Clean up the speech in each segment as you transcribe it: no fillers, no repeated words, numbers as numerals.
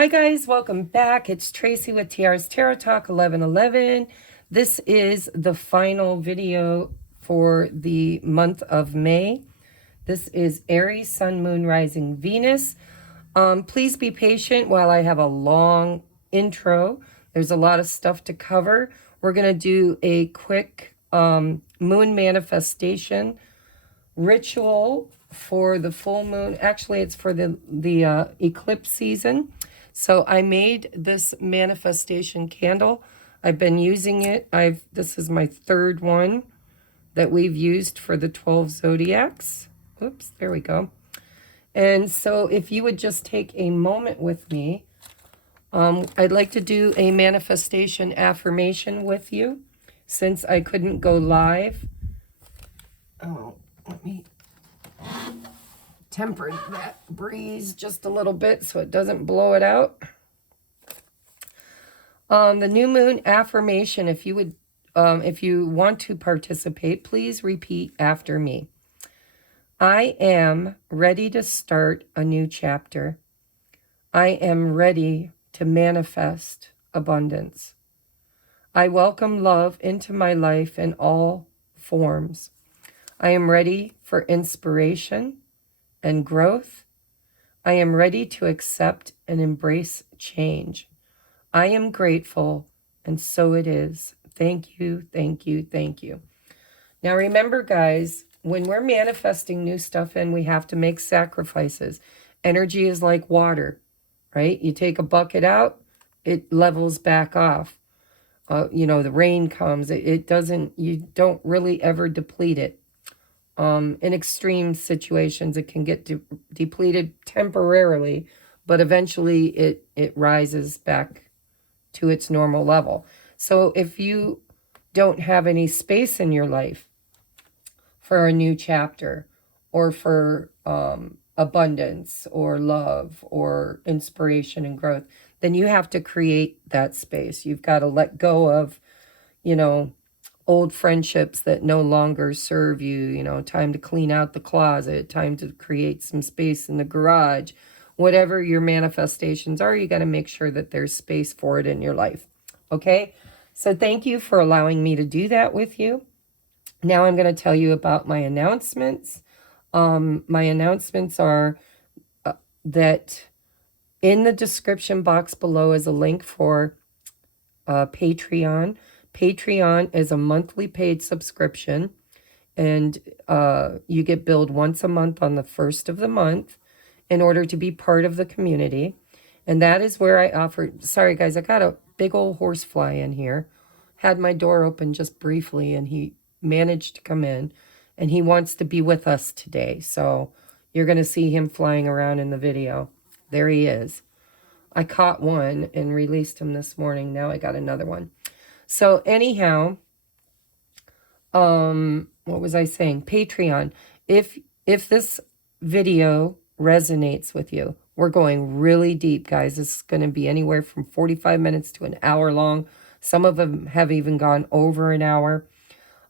Hi guys, welcome back. It's Tracy with TR's Tarot Talk 1111. This is the final video for the month of May. This is Aries, Sun, Moon, Rising, Venus. Please be patient while I have a long intro. There's a lot of stuff to cover. We're going to do a quick moon manifestation ritual for the full moon. Actually, it's for the eclipse season. So I made this manifestation candle. I've been using it. This is my third one that we've used for the 12 zodiacs. Oops, there we go. And so if you would just take a moment with me, I'd like to do a manifestation affirmation with you since I couldn't go live. Oh, let me temper that breeze just a little bit so it doesn't blow it out. The new moon affirmation, if you want to participate, please repeat after me. I am ready to start a new chapter. I am ready to manifest abundance. I welcome love into my life in all forms. I am ready for inspiration and growth. I am ready to accept and embrace change. I am grateful, and so it is. Thank you, thank you, thank you. Now remember, guys, when we're manifesting new stuff in, we have to make sacrifices. Energy is like water, right? You take a bucket out, it levels back off. The rain comes, you don't really ever deplete it. In extreme situations, it can get depleted temporarily, but eventually it rises back to its normal level. So if you don't have any space in your life for a new chapter or for abundance or love or inspiration and growth, then you have to create that space. You've got to let go of, old friendships that no longer serve you, time to clean out the closet, time to create some space in the garage. Whatever your manifestations are, you got to make sure that there's space for it in your life. Okay? So thank you for allowing me to do that with you. Now I'm going to tell you about my announcements. My announcements are that in the description box below is a link for Patreon. Patreon is a monthly paid subscription, and you get billed once a month on the first of the month in order to be part of the community. And that is where I offer, sorry guys, I got a big old horsefly in here. Had my door open just briefly and he managed to come in, and he wants to be with us today. So you're going to see him flying around in the video. There he is. I caught one and released him this morning. Now I got another one. So anyhow, what was I saying? Patreon. If this video resonates with you, we're going really deep, guys. This is going to be anywhere from 45 minutes to an hour long. Some of them have even gone over an hour.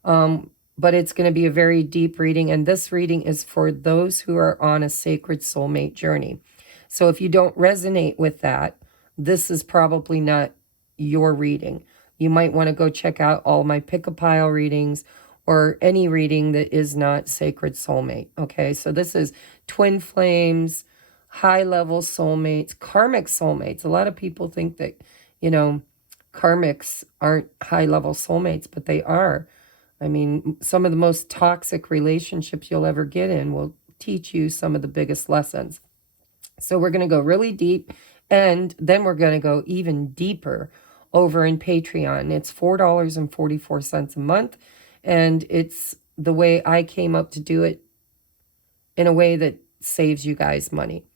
But it's going to be a very deep reading. And this reading is for those who are on a sacred soulmate journey. So if you don't resonate with that, this is probably not your reading. You might want to go check out all my pick-a-pile readings or any reading that is not sacred soulmate. Okay, so this is twin flames, high-level soulmates, karmic soulmates. A lot of people think that, karmics aren't high-level soulmates, but they are. I mean, some of the most toxic relationships you'll ever get in will teach you some of the biggest lessons. So we're going to go really deep, and then we're going to go even deeper over in Patreon. It's $4.44 a month, and it's the way I came up to do it in a way that saves you guys money.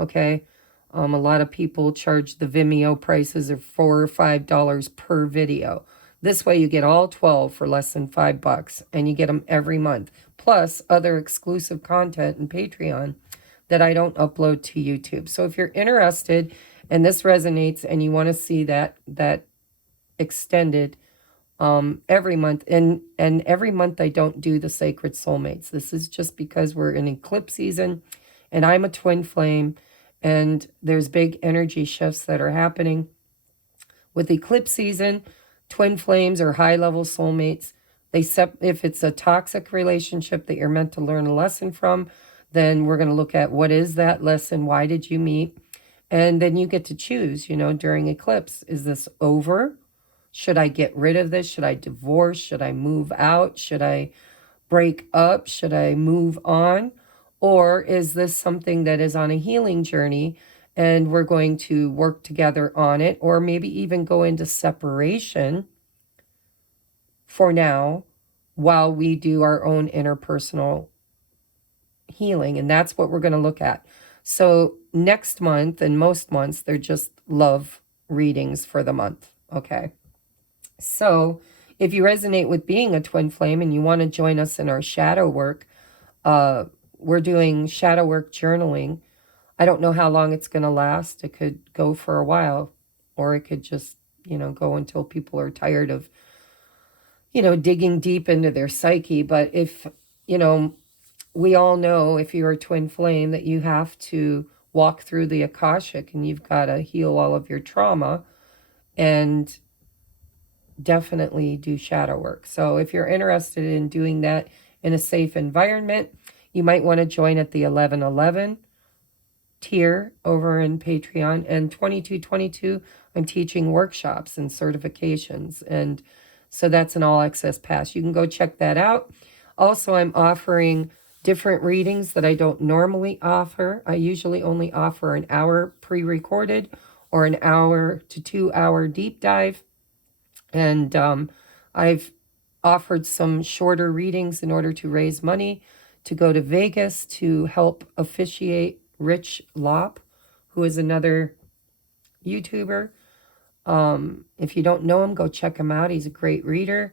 Okay? A lot of people charge the Vimeo prices of $4 or $5 per video. This way you get all 12 for less than $5, and you get them every month, plus other exclusive content in Patreon that I don't upload to YouTube. So if you're interested and this resonates and you want to see that extended every month, and every month I don't do the sacred soulmates. This is just because we're in eclipse season and I'm a twin flame And there's big energy shifts that are happening. With eclipse season, twin flames or high-level soulmates, if it's a toxic relationship that you're meant to learn a lesson from, then we're going to look at what is that lesson, why did you meet? And then you get to choose, during eclipse, is this over? Should I get rid of this? Should I divorce? Should I move out? Should I break up? Should I move on? Or is this something that is on a healing journey and we're going to work together on it, or maybe even go into separation for now while we do our own interpersonal healing? And that's what we're going to look at. So next month and most months, they're just love readings for the month. Okay. So if you resonate with being a twin flame and you want to join us in our shadow work, we're doing shadow work journaling. I don't know how long it's going to last. It could go for a while, or it could just, go until people are tired of, digging deep into their psyche. But if, we all know, if you're a twin flame, that you have to walk through the Akashic and you've got to heal all of your trauma and definitely do shadow work. So if you're interested in doing that in a safe environment, you might want to join at the 1111 tier over in Patreon. And 2222, I'm teaching workshops and certifications. And so that's an all-access pass. You can go check that out. Also, I'm offering different readings that I don't normally offer. I usually only offer an hour pre-recorded or an hour to 2 hour deep dive. And I've offered some shorter readings in order to raise money to go to Vegas to help officiate Rich Lop, who is another YouTuber. If you don't know him, go check him out. He's a great reader.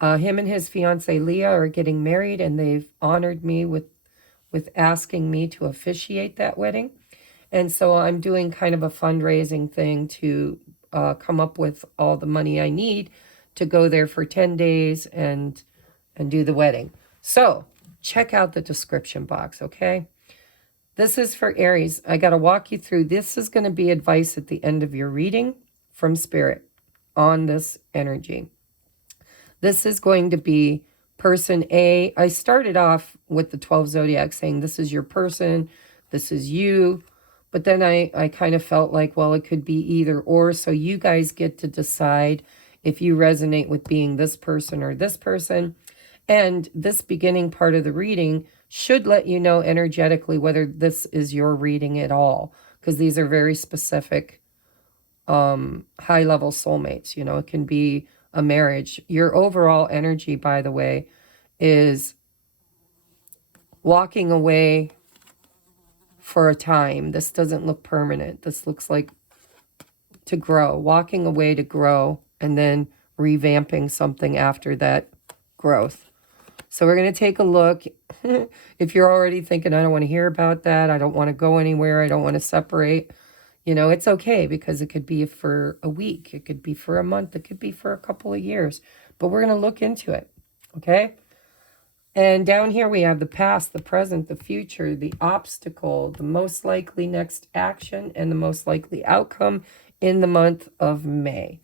Him and his fiancee Leah are getting married, and they've honored me with asking me to officiate that wedding. And so I'm doing kind of a fundraising thing to come up with all the money I need to go there for 10 days and do the wedding. So check out the description box, okay? This is for Aries. I got to walk you through. This is going to be advice at the end of your reading from Spirit on this energy. This is going to be person A. I started off with the 12 zodiac saying this is your person, this is you. But then I kind of felt like, well, it could be either or. So you guys get to decide if you resonate with being this person or this person. And this beginning part of the reading should let you know energetically whether this is your reading at all, because these are very specific high-level soulmates. It can be a marriage. Your overall energy, by the way, is walking away for a time. This doesn't look permanent. This looks like to grow, walking away to grow, and then revamping something after that growth. So we're going to take a look. If you're already thinking, I don't want to hear about that, I don't want to go anywhere, I don't want to separate, it's okay, because it could be for a week, it could be for a month, it could be for a couple of years, but we're going to look into it, okay? And down here we have the past, the present, the future, the obstacle, the most likely next action, and the most likely outcome in the month of May.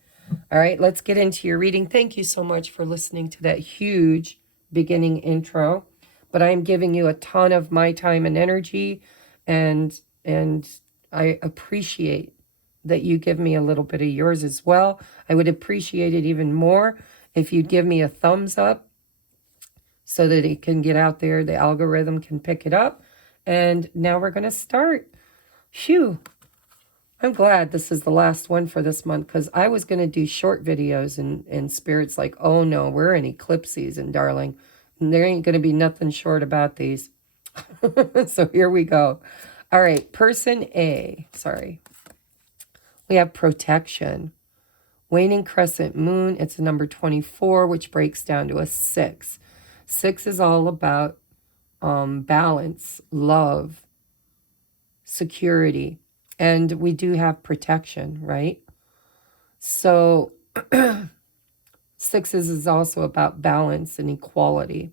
All right, let's get into your reading. Thank you so much for listening to that huge beginning intro, but I'm giving you a ton of my time and energy, and I appreciate that you give me a little bit of yours as well. I would appreciate it even more if you'd give me a thumbs up so that it can get out there, the algorithm can pick it up. And now we're going to start. Phew. I'm glad this is the last one for this month, because I was going to do short videos, and Spirit's like, oh no, we're in eclipse season, darling. And there ain't going to be nothing short about these. So here we go. All right, person A, sorry. We have protection. Waning crescent moon, it's a number 24, which breaks down to a 6. 6 is all about balance, love, security. And we do have protection, right? So 6 is also about balance and equality.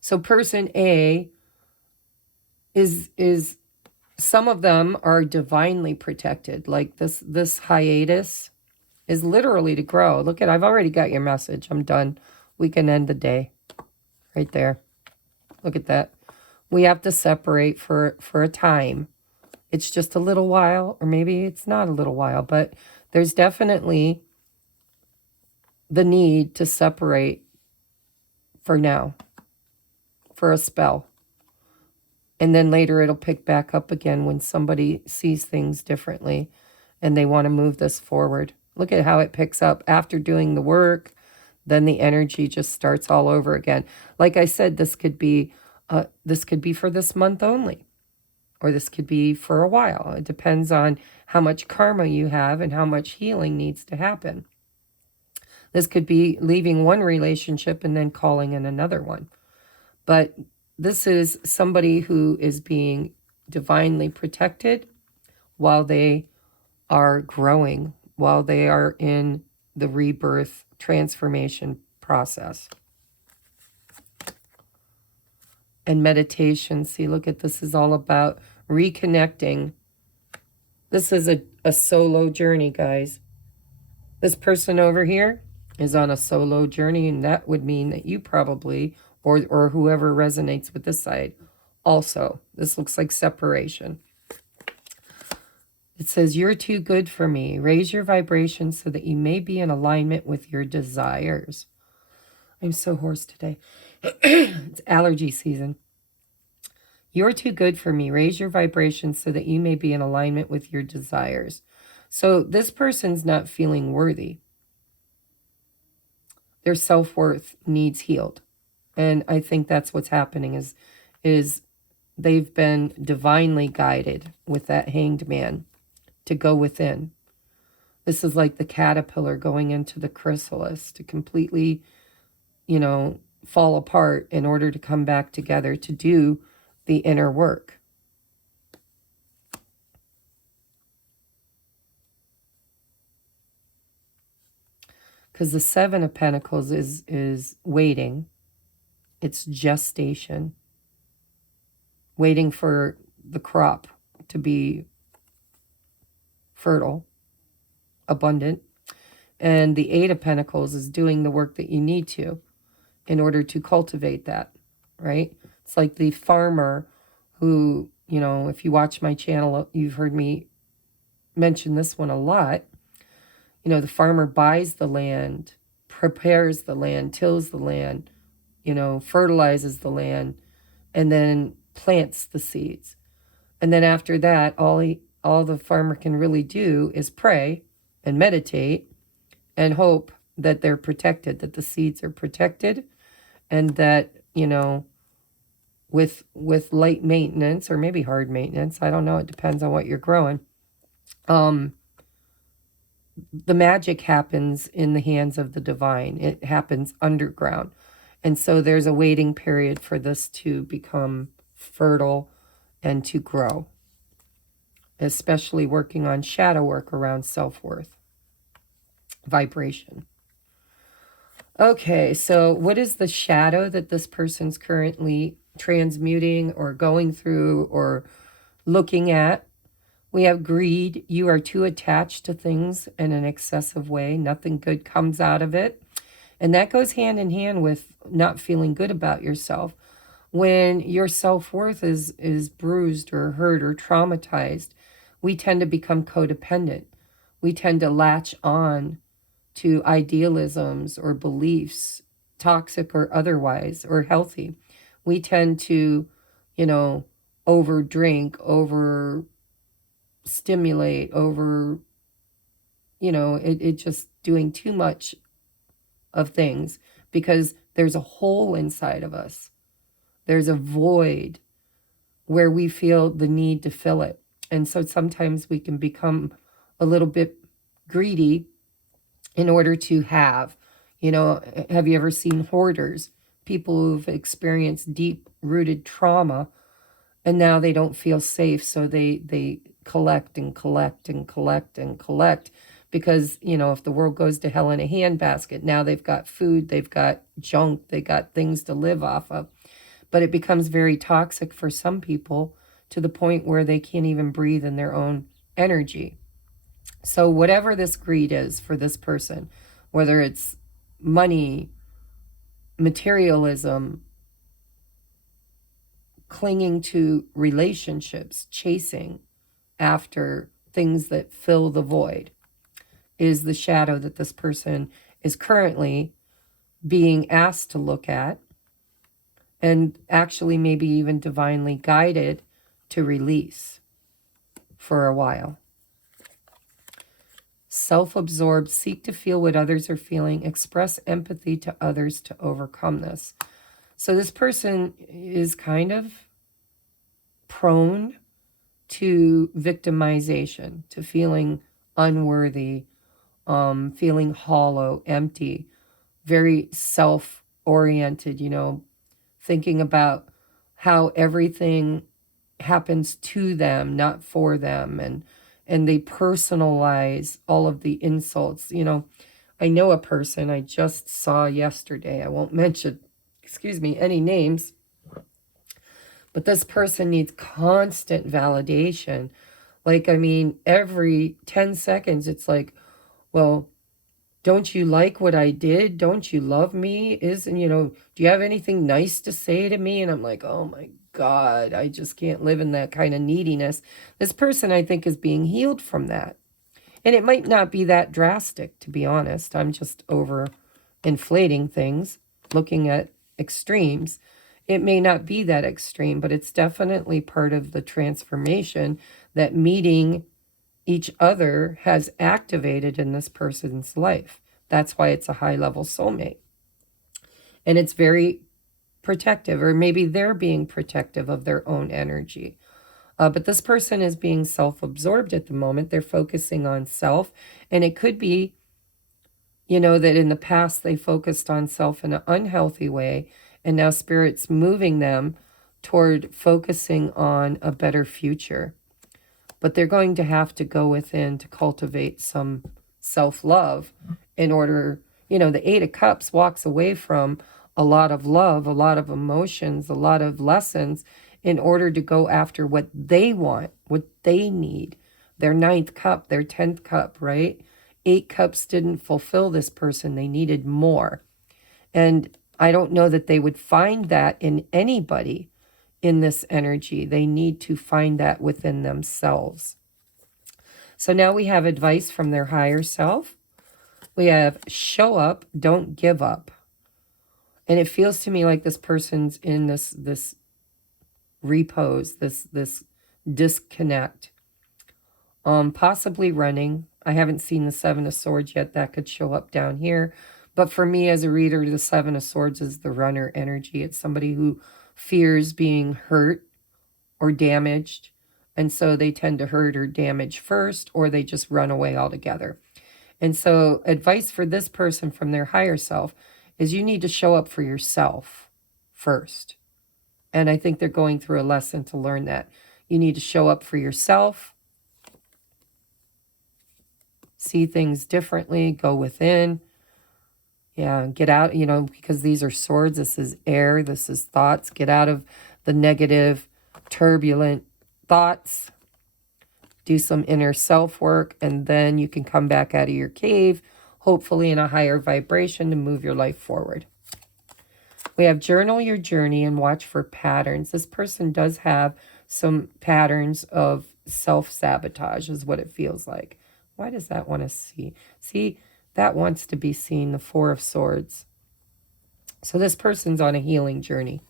So person A is some of them are divinely protected. Like this hiatus is literally to grow. Look at, I've already got your message. I'm done. We can end the day right there. Look at that. We have to separate for a time. It's just a little while, or maybe it's not a little while, but there's definitely the need to separate for now, for a spell. And then later it'll pick back up again when somebody sees things differently and they want to move this forward. Look at how it picks up after doing the work. Then the energy just starts all over again. Like I said, this could be for this month only, or this could be for a while. It depends on how much karma you have and how much healing needs to happen. This could be leaving one relationship and then calling in another one. But this is somebody who is being divinely protected while they are growing, while they are in the rebirth transformation process. And meditation, see, look at this, is all about reconnecting. This is a solo journey, guys. This person over here is on a solo journey, and that would mean that you probably, or whoever resonates with this side, also. This looks like separation. It says, you're too good for me. Raise your vibration so that you may be in alignment with your desires. I'm so hoarse today. It's allergy season. You're too good for me. Raise your vibration so that you may be in alignment with your desires. So this person's not feeling worthy. Their self-worth needs healed. And I think that's what's happening is they've been divinely guided with that hanged man to go within. This is like the caterpillar going into the chrysalis to completely, fall apart in order to come back together to do the inner work. Because the Seven of Pentacles is waiting. It's gestation. Waiting for the crop to be fertile, abundant. And the Eight of Pentacles is doing the work that you need to in order to cultivate that, right? It's like the farmer who, if you watch my channel, you've heard me mention this one a lot. The farmer buys the land, prepares the land, tills the land, fertilizes the land, and then plants the seeds. And then after that, all the farmer can really do is pray and meditate and hope that they're protected, that the seeds are protected, and that, with light maintenance, or maybe hard maintenance, I don't know, it depends on what you're growing, the magic happens in the hands of the divine. It happens underground. And so there's a waiting period for this to become fertile and to grow, especially working on shadow work around self-worth, vibration. Okay, so what is the shadow that this person's currently transmuting or going through or looking at? We have greed. You are too attached to things in an excessive way. Nothing good comes out of it. And that goes hand in hand with not feeling good about yourself. When your self-worth is bruised or hurt or traumatized, we tend to become codependent. We tend to latch on to idealisms or beliefs, toxic or otherwise, or healthy. We tend to, over drink, over stimulate, over, it just doing too much of things because there's a hole inside of us. There's a void where we feel the need to fill it. And so sometimes we can become a little bit greedy in order to have. Have you ever seen hoarders? People who've experienced deep-rooted trauma, and now they don't feel safe, so they collect and collect and collect and collect because, if the world goes to hell in a handbasket, now they've got food, they've got junk, they got things to live off of. But it becomes very toxic for some people to the point where they can't even breathe in their own energy. So whatever this greed is for this person, whether it's money, materialism, clinging to relationships, chasing after things that fill the void, is the shadow that this person is currently being asked to look at, and actually maybe even divinely guided to release for a while. Self-absorbed, seek to feel what others are feeling, express empathy to others to overcome this. So this person is kind of prone to victimization, to feeling unworthy, feeling hollow, empty, very self-oriented, you know, thinking about how everything happens to them, not for them, and they personalize all of the insults. You know, I know a person I just saw yesterday, I won't mention, any names, but this person needs constant validation. Like, I mean, every 10 seconds, it's like, well, don't you like what I did? Don't you love me? Isn't, you know, do you have anything nice to say to me? And I'm like, oh my God, I just can't live in that kind of neediness. This person, I think, is being healed from that. And it might not be that drastic, to be honest. I'm just over inflating things, looking at extremes. It may not be that extreme, but it's definitely part of the transformation that meeting each other has activated in this person's life. That's why it's a high-level soulmate. And it's very protective, or maybe they're being protective of their own energy. But this person is being self-absorbed at the moment. They're focusing on self. And it could be, you know, that in the past they focused on self in an unhealthy way. And now Spirit's moving them toward focusing on a better future. But they're going to have to go within to cultivate some self-love in order, you know, the Eight of Cups walks away from a lot of love, a lot of emotions, a lot of lessons in order to go after what they want, what they need. Their 9th cup, their 10th cup, right? 8 cups didn't fulfill this person. They needed more. And I don't know that they would find that in anybody in this energy. They need to find that within themselves. So now we have advice from their higher self. We have show up, don't give up. And it feels to me like this person's in this repose, this disconnect. Possibly running. I haven't seen the 7 of Swords yet. That could show up down here. But for me as a reader, the 7 of Swords is the runner energy. It's somebody who fears being hurt or damaged, and so they tend to hurt or damage first, or they just run away altogether. And so advice for this person from their higher self is you need to show up for yourself first. And I think they're going through a lesson to learn that. You need to show up for yourself, see things differently, go within. Yeah, get out, you know, because these are swords. This is air. This is thoughts. Get out of the negative, turbulent thoughts. Do some inner self-work, and then you can come back out of your cave, hopefully in a higher vibration, to move your life forward. We have journal your journey and watch for patterns. This person does have some patterns of self-sabotage, is what it feels like. Why does that want to see? See, that wants to be seen, the 4 of Swords. So this person's on a healing journey.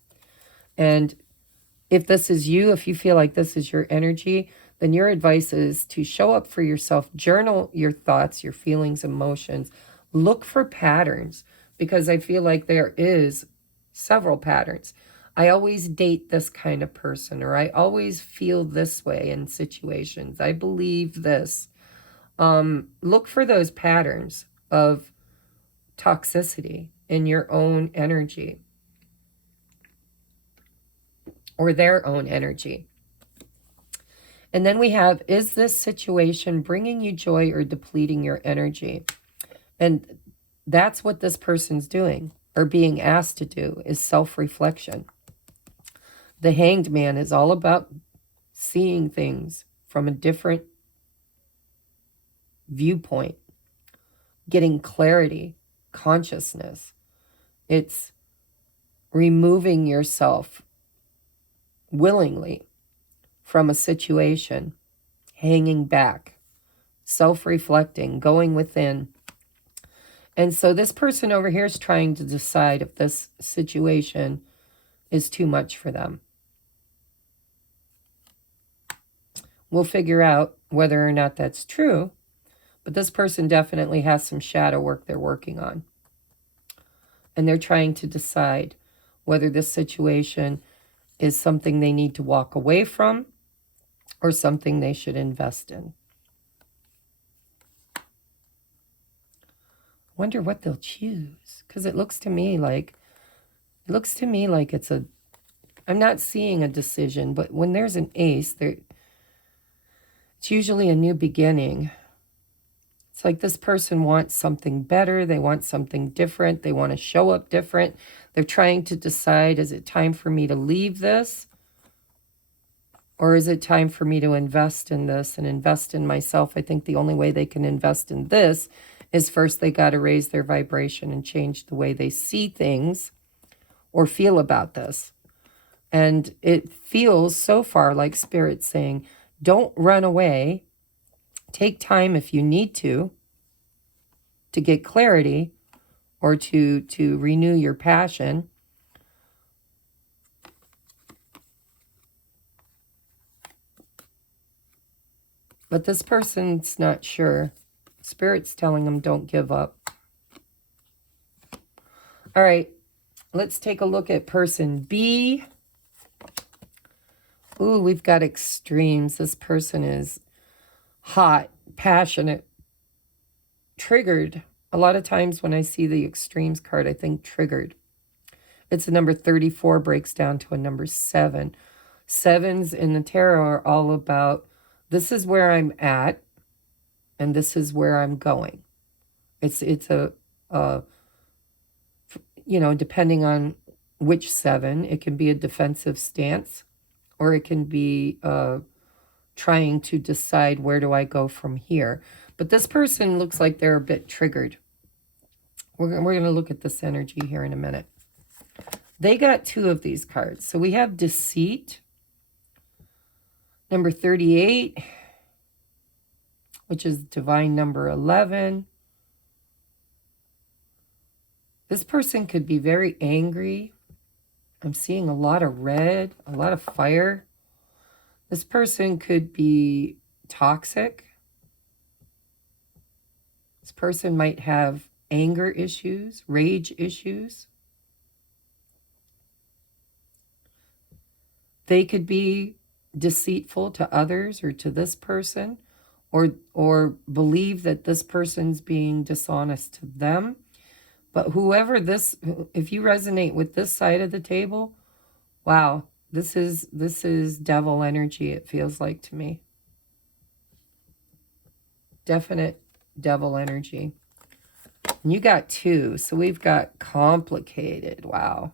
And if this is you, if you feel like this is your energy, then your advice is to show up for yourself, journal your thoughts, your feelings, emotions, look for patterns, because I feel like there is several patterns. I always date this kind of person, or I always feel this way in situations. I believe this. Look for those patterns of toxicity in your own energy or their own energy. And then we have, is this situation bringing you joy or depleting your energy? And that's what this person's doing, or being asked to do, is self-reflection. The Hanged Man is all about seeing things from a different viewpoint, getting clarity, consciousness. It's removing yourself willingly from a situation, hanging back, self-reflecting, going within. And so this person over here is trying to decide if this situation is too much for them. We'll figure out whether or not that's true, but this person definitely has some shadow work they're working on. And they're trying to decide whether this situation is something they need to walk away from or something they should invest in. Wonder what they'll choose, because it looks to me like it's a, I'm not seeing a decision, but when there's an ace, it's usually a new beginning. It's like this person wants something better. They want something different. They want to show up different. They're trying to decide, is it time for me to leave this? Or is it time for me to invest in this and invest in myself? I think the only way they can invest in this is first they got to raise their vibration and change the way they see things or feel about this. And it feels so far like Spirit saying, don't run away. Take time if you need to get clarity or to renew your passion. But this person's not sure. Spirit's telling them don't give up. All right, let's take a look at person B. Ooh, we've got extremes. This person is hot, passionate, triggered. A lot of times when I see the extremes card, I think triggered. It's a number 34, breaks down to a number 7. Sevens in the tarot are all about, this is where I'm at, and this is where I'm going. It's a you know, depending on which 7, it can be a defensive stance, or it can be trying to decide, where do I go from here? But this person looks like they're a bit triggered. We're going to look at this energy here in a minute. They got 2 of these cards. So we have deceit, number 38, which is divine number 11. This person could be very angry. I'm seeing a lot of red, a lot of fire. This person could be toxic. This person might have anger issues, rage issues. They could be deceitful to others or to this person, or believe that this person's being dishonest to them. But whoever this, if you resonate with this side of the table, wow, this is devil energy, it feels like to me. Definite devil energy. And you got 2, so we've got complicated. Wow.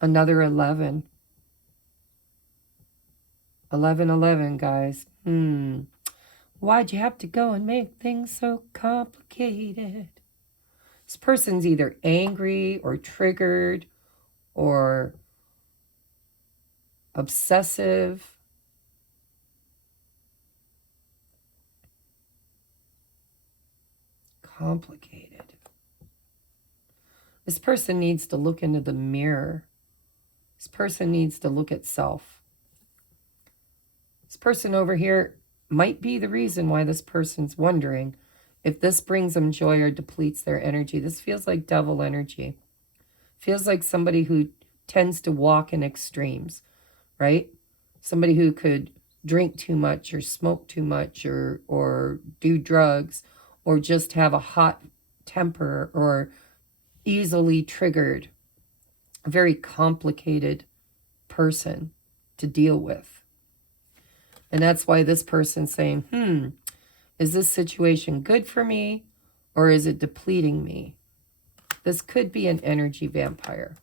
Another 11. 11, guys. Why'd you have to go and make things so complicated? This person's either angry or triggered or obsessive. Complicated. This person needs to look into the mirror. This person needs to look at self. This person over here might be the reason why this person's wondering if this brings them joy or depletes their energy. This feels like devil energy. Feels like somebody who tends to walk in extremes, right? Somebody who could drink too much or smoke too much or do drugs or just have a hot temper or easily triggered. A very complicated person to deal with. And that's why this person's saying, is this situation good for me or is it depleting me? This could be an energy vampire.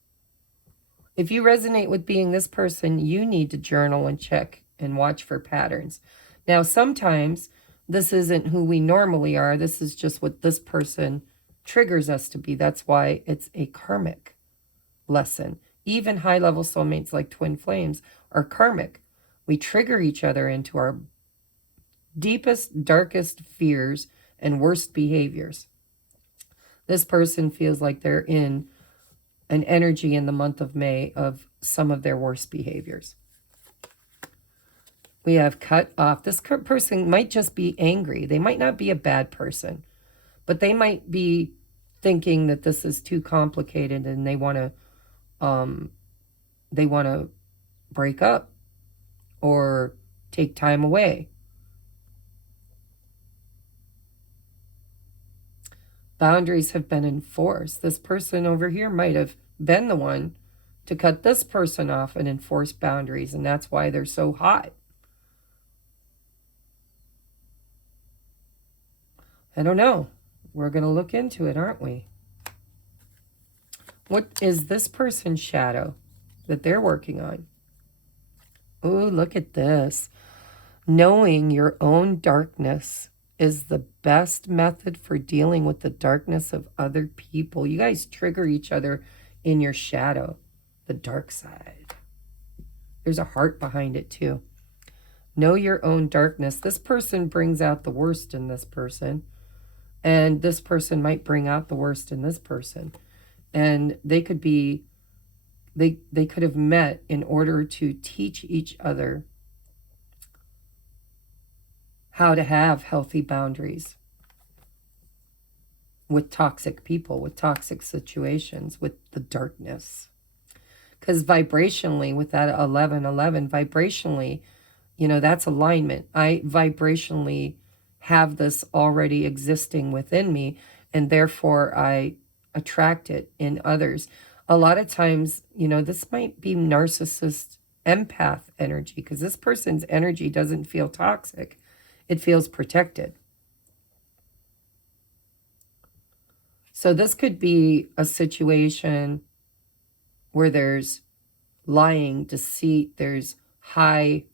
If you resonate with being this person, you need to journal and check and watch for patterns. Now, sometimes this isn't who we normally are. This is just what this person triggers us to be. That's why it's a karmic lesson. Even high-level soulmates like twin flames are karmic. We trigger each other into our deepest, darkest fears and worst behaviors. This person feels like they're in an energy in the month of May of some of their worst behaviors. We have cut off. This person might just be angry. They might not be a bad person, but they might be thinking that this is too complicated and they want to break up or take time away. Boundaries have been enforced. This person over here might have been the one to cut this person off and enforce boundaries, and that's why they're so hot. I don't know. We're going to look into it, aren't we? What is this person's shadow that they're working on? Oh, look at this. Knowing your own darkness is the best method for dealing with the darkness of other people. You guys trigger each other in your shadow, the dark side. There's a heart behind it too. Know your own darkness. This person brings out the worst in this person, and this person might bring out the worst in this person. And they could be, they could have met in order to teach each other how to have healthy boundaries with toxic people, with toxic situations, with the darkness. Because vibrationally, with that 1111, vibrationally, you know, that's alignment. I vibrationally have this already existing within me, and therefore I attract it in others. A lot of times, you know, this might be narcissist empath energy, because this person's energy doesn't feel toxic. It feels protected. So this could be a situation where there's lying, deceit, there's high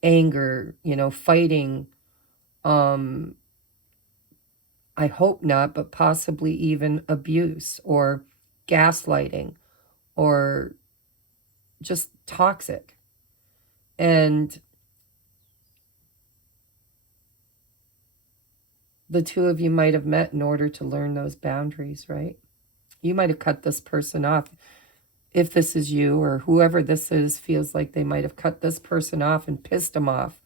anger, you know, fighting. I hope not, but possibly even abuse or gaslighting or just toxic. And the two of you might have met in order to learn those boundaries, right? You might have cut this person off. If this is you or whoever this is feels like they might have cut this person off and pissed them off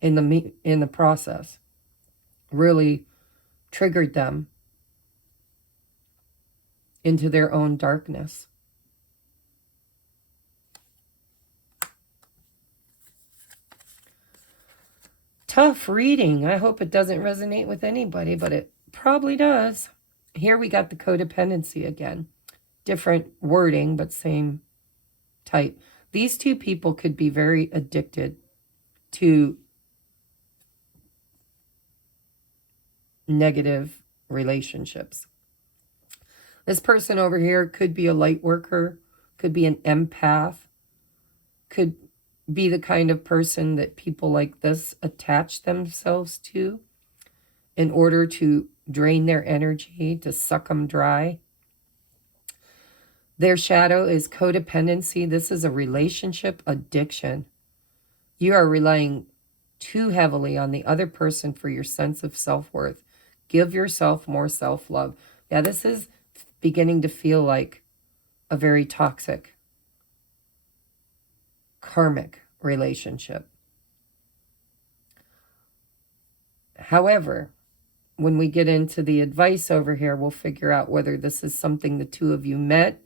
in the process. Really triggered them into their own darkness. Tough reading. I hope it doesn't resonate with anybody, but it probably does. Here we got the codependency again. Different wording, but same type. These two people could be very addicted to negative relationships. This person over here could be a light worker, could be an empath, could be the kind of person that people like this attach themselves to in order to drain their energy, to suck them dry. Their shadow is codependency. This is a relationship addiction. You are relying too heavily on the other person for your sense of self-worth. Give yourself more self-love. Yeah, this is beginning to feel like a very toxic, karmic relationship. However, when we get into the advice over here, we'll figure out whether this is something the two of you met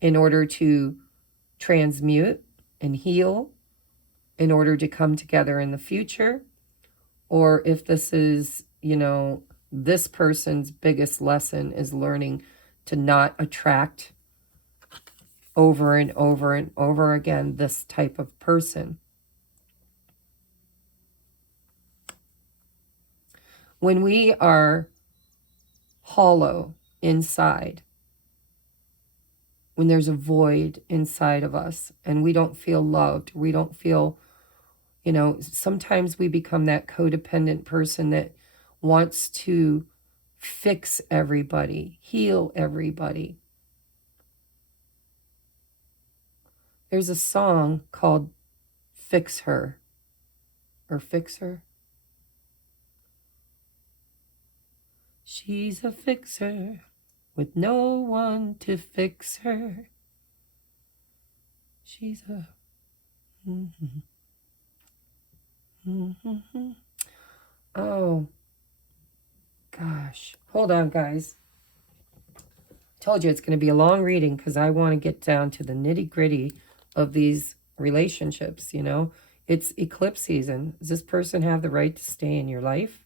in order to transmute and heal, in order to come together in the future, or if this is, you know, this person's biggest lesson is learning to not attract over and over and over again this type of person. When we are hollow inside, when there's a void inside of us and we don't feel loved, we don't feel You know, sometimes we become that codependent person that wants to fix everybody, heal everybody. There's a song called Fix Her, or Fix Her. She's a fixer with no one to fix her. She's a... Oh, gosh. Hold on, guys. Told you it's going to be a long reading because I want to get down to the nitty-gritty of these relationships, you know. It's eclipse season. Does this person have the right to stay in your life?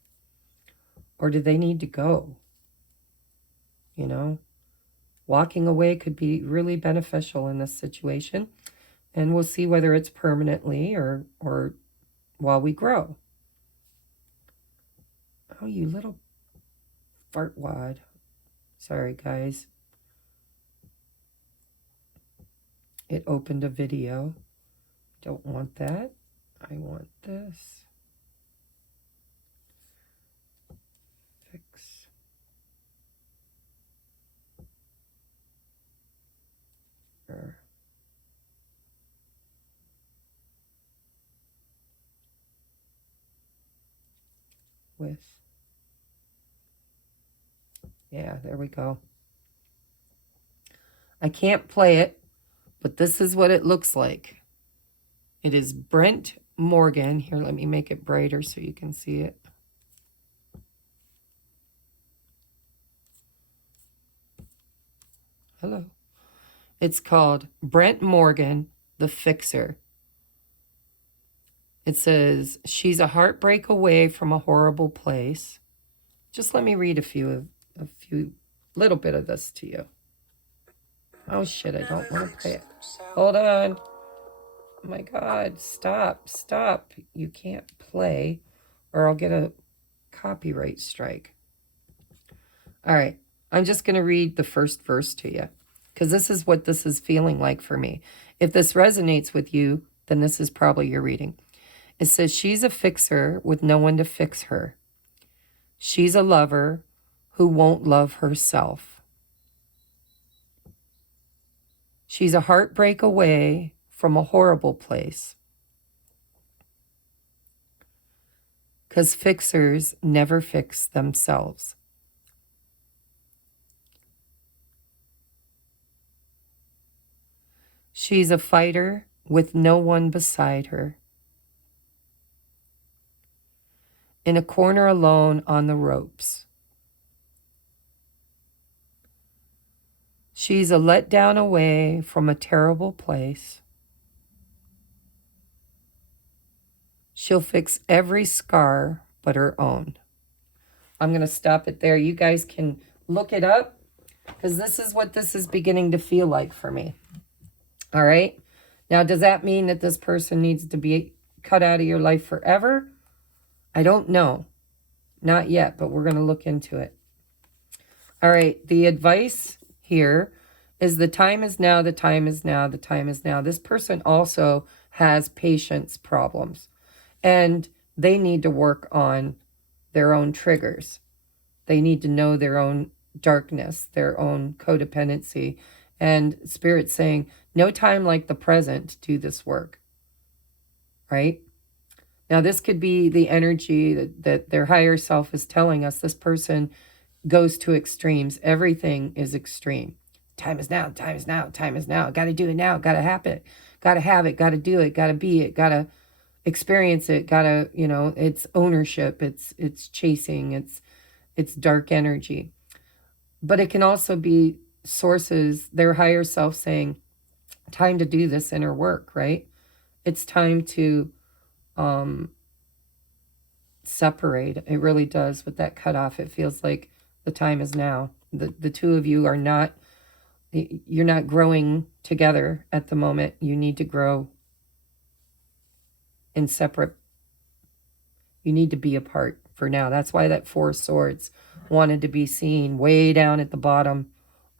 Or do they need to go? You know, walking away could be really beneficial in this situation. And we'll see whether it's permanently or while we grow. Oh, you little fartwad. Sorry, guys. It opened a video. Don't want that. I want this. Fix. With. Yeah, there we go. I can't play it, but this is what it looks like. It is Brent Morgan. Here, let me make it brighter so you can see it. Hello. It's called Brent Morgan, the Fixer. It says, she's a heartbreak away from a horrible place. Just let me read a little bit of this to you. Oh shit, I don't want to play it. Hold on. Oh my God, stop. You can't play or I'll get a copyright strike. All right, I'm just going to read the first verse to you because this is what this is feeling like for me. If this resonates with you, then this is probably your reading. It says, she's a fixer with no one to fix her. She's a lover who won't love herself. She's a heartbreak away from a horrible place. Because fixers never fix themselves. She's a fighter with no one beside her. In a corner alone on the ropes. She's a letdown away from a terrible place. She'll fix every scar but her own. I'm going to stop it there. You guys can look it up because this is what this is beginning to feel like for me. All right. Now, does that mean that this person needs to be cut out of your life forever? I don't know. Not yet, but we're going to look into it. All right. The advice here is the time is now, the time is now, the time is now. This person also has patience problems. And they need to work on their own triggers. They need to know their own darkness, their own codependency. And Spirit's saying, no time like the present to do this work. Right? Now, this could be the energy that their higher self is telling us. This person goes to extremes. Everything is extreme. Time is now, time is now, time is now. Got to do it now, got to have it. Got to have it, got to do it, got to be it, got to experience it, got to, you know, it's ownership, it's chasing, it's dark energy. But it can also be sources, their higher self saying, time to do this inner work, right? It's time to separate. It really does with that cutoff. It feels like the time is now. The two of you are not, you're not growing together at the moment. You need to grow in separate, you need to be apart for now. That's why that Four of Swords wanted to be seen way down at the bottom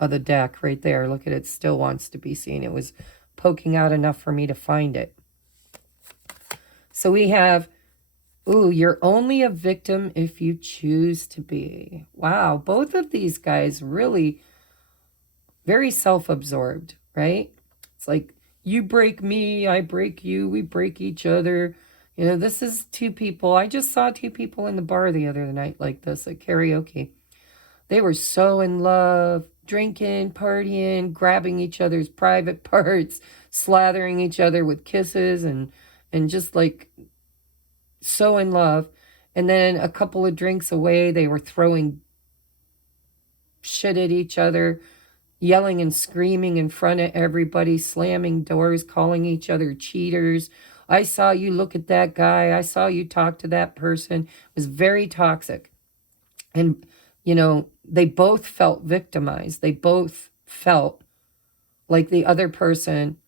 of the deck right there. Look at it, still wants to be seen. It was poking out enough for me to find it. So we have, ooh, you're only a victim if you choose to be. Wow, both of these guys really very self-absorbed, right? It's like, you break me, I break you, we break each other. You know, this is two people. I just saw two people in the bar the other night like this at karaoke. They were so in love, drinking, partying, grabbing each other's private parts, slathering each other with kisses, and just like so in love. And then a couple of drinks away, they were throwing shit at each other, yelling and screaming in front of everybody, slamming doors, calling each other cheaters. I saw you look at that guy. I saw you talk to that person. It was very toxic. And, you know, they both felt victimized. They both felt like the other person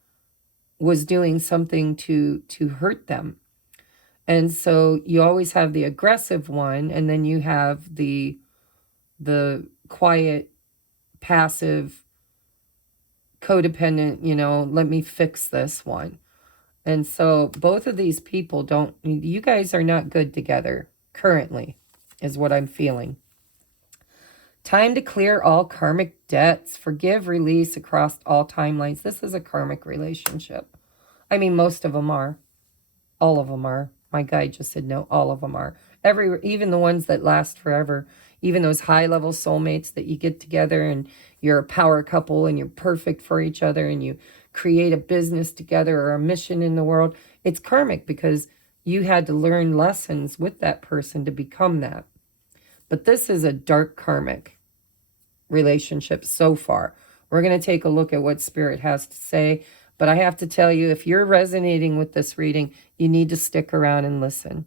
was doing something to hurt them. And so you always have the aggressive one, and then you have the quiet, passive, codependent, you know, let me fix this one. And so both of these people don't, you guys are not good together currently, is what I'm feeling. Time to clear all karmic debts. Forgive, release across all timelines. This is a karmic relationship. I mean, most of them are. All of them are. My guide just said no, all of them are. Even the ones that last forever, even those high-level soulmates that you get together and you're a power couple and you're perfect for each other and you create a business together or a mission in the world. It's karmic because you had to learn lessons with that person to become that. But this is a dark karmic relationship so far. We're going to take a look at what Spirit has to say. But I have to tell you, if you're resonating with this reading, you need to stick around and listen.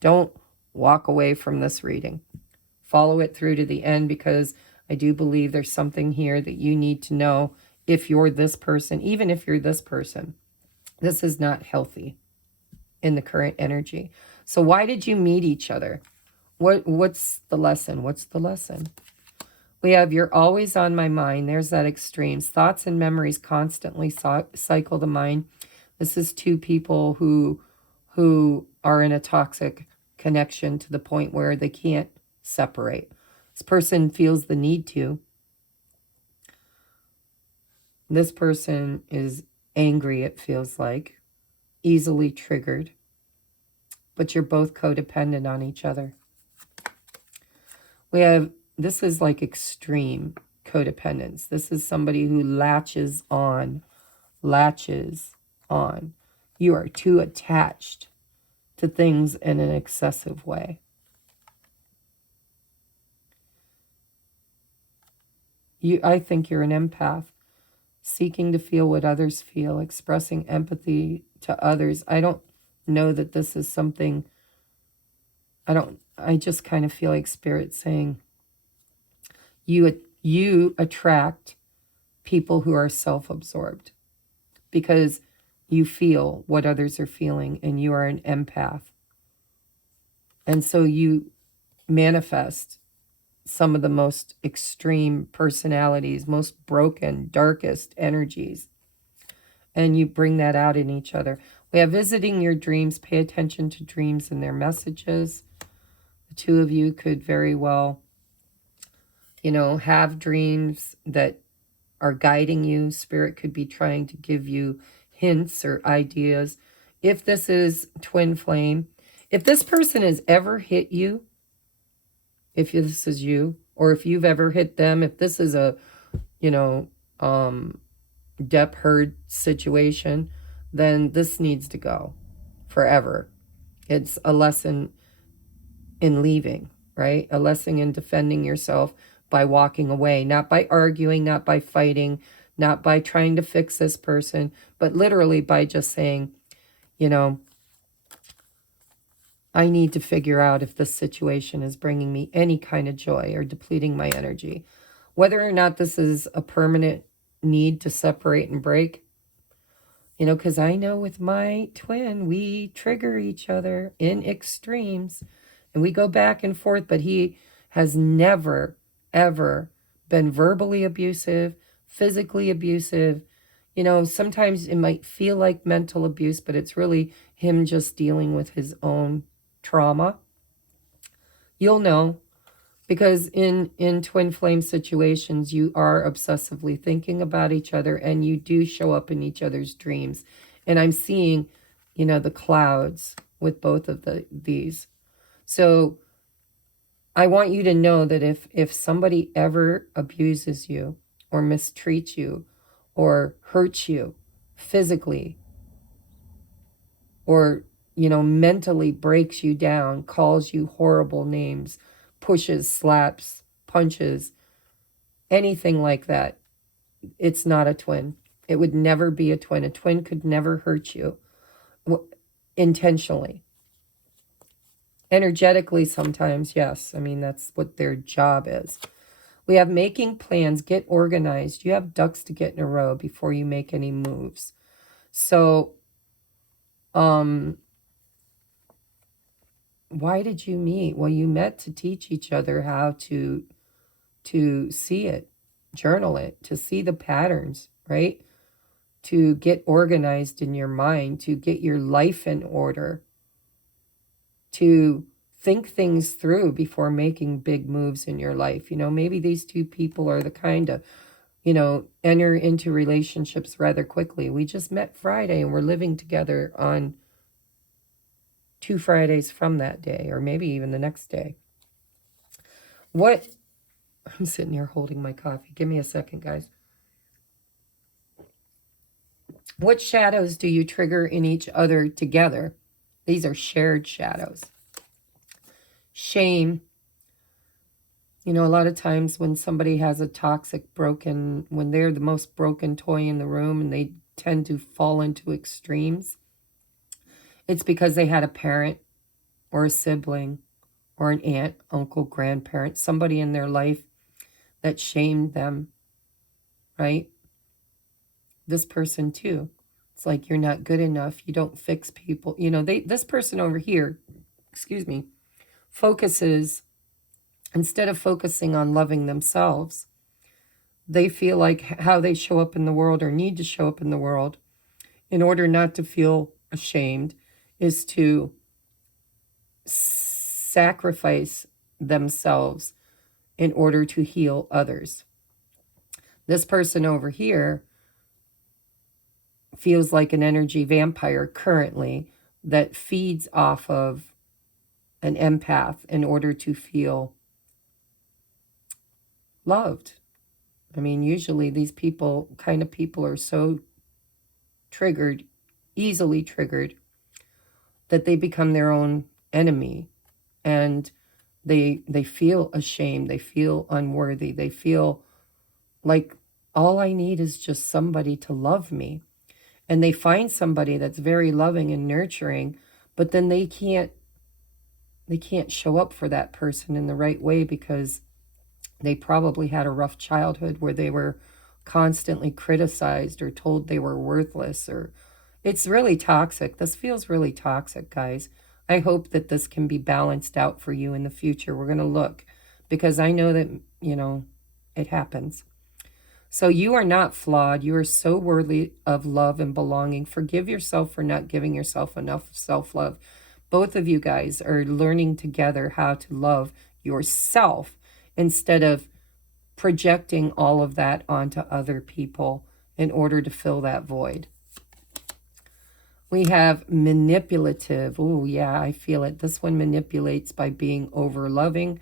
Don't walk away from this reading. Follow it through to the end, because I do believe there's something here that you need to know if you're this person. Even if you're this person, this is not healthy in the current energy. So why did you meet each other? What's the lesson? What's the lesson? We have, you're always on my mind. There's that extremes. Thoughts and memories constantly cycle the mind. This is two people who are in a toxic connection to the point where they can't separate. This person feels the need to. This person is angry, it feels like, easily triggered. But you're both codependent on each other. We have, this is like extreme codependence. This is somebody who latches on. You are too attached to things in an excessive way. I think you're an empath, seeking to feel what others feel, expressing empathy to others. I don't know that this is something, I just kind of feel like Spirit saying, you attract people who are self-absorbed because you feel what others are feeling and you are an empath. And so you manifest some of the most extreme personalities, most broken, darkest energies. And you bring that out in each other. We have visiting your dreams. Pay attention to dreams and their messages. The two of you could very well, you know, have dreams that are guiding you. Spirit could be trying to give you hints or ideas. If this is twin flame, if this person has ever hit you, if this is you, or if you've ever hit them, if this is a, you know, Depp Heard situation, then this needs to go forever. It's a lesson in leaving, right? A lesson in defending yourself by walking away, not by arguing, not by fighting, not by trying to fix this person, but literally by just saying, you know, I need to figure out if this situation is bringing me any kind of joy or depleting my energy. Whether or not this is a permanent need to separate and break, you know, because I know with my twin, we trigger each other in extremes and we go back and forth, but he has never, ever been verbally abusive, physically abusive. You know, sometimes it might feel like mental abuse, but it's really him just dealing with his own trauma. You'll know, because in twin flame situations, you are obsessively thinking about each other, and you do show up in each other's dreams. And I'm seeing, you know, the clouds with both of these. So I want you to know that if somebody ever abuses you or mistreats you or hurts you physically, or, you know, mentally breaks you down, calls you horrible names, pushes, slaps, punches, anything like that, it's not a twin. It would never be a twin. A twin could never hurt you intentionally. Energetically, sometimes, yes. I mean, that's what their job is. We have making plans, get organized. You have ducks to get in a row before you make any moves. So, why did you meet? Well, you met to teach each other how to see it, journal it, to see the patterns, right? To get organized in your mind, to get your life in order, to think things through before making big moves in your life. You know, maybe these two people are the kind of, you know, enter into relationships rather quickly. We just met Friday and we're living together on 2 Fridays from that day, or maybe even the next day. What, I'm sitting here holding my coffee. Give me a second, guys. What shadows do you trigger in each other together? These are shared shadows. Shame. You know, a lot of times when somebody has a toxic, broken, when they're the most broken toy in the room and they tend to fall into extremes, it's because they had a parent or a sibling or an aunt, uncle, grandparent, somebody in their life that shamed them, right? This person too. It's like, you're not good enough. You don't fix people. You know, this person over here, excuse me, focuses, instead of focusing on loving themselves, they feel like how they show up in the world or need to show up in the world in order not to feel ashamed is to sacrifice themselves in order to heal others. This person over here feels like an energy vampire currently that feeds off of an empath in order to feel loved. I mean, usually these people are so triggered, easily triggered, that they become their own enemy, and they feel ashamed, they feel unworthy, they feel like all I need is just somebody to love me. And they find somebody that's very loving and nurturing, but then they can't show up for that person in the right way because they probably had a rough childhood where they were constantly criticized or told they were worthless, or it's really toxic. This feels really toxic, guys. I hope that this can be balanced out for you in the future. We're going to look, because I know that, you know, it happens. So you are not flawed. You are so worthy of love and belonging. Forgive yourself for not giving yourself enough self-love. Both of you guys are learning together how to love yourself instead of projecting all of that onto other people in order to fill that void. We have manipulative. Oh, yeah, I feel it. This one manipulates by being over-loving.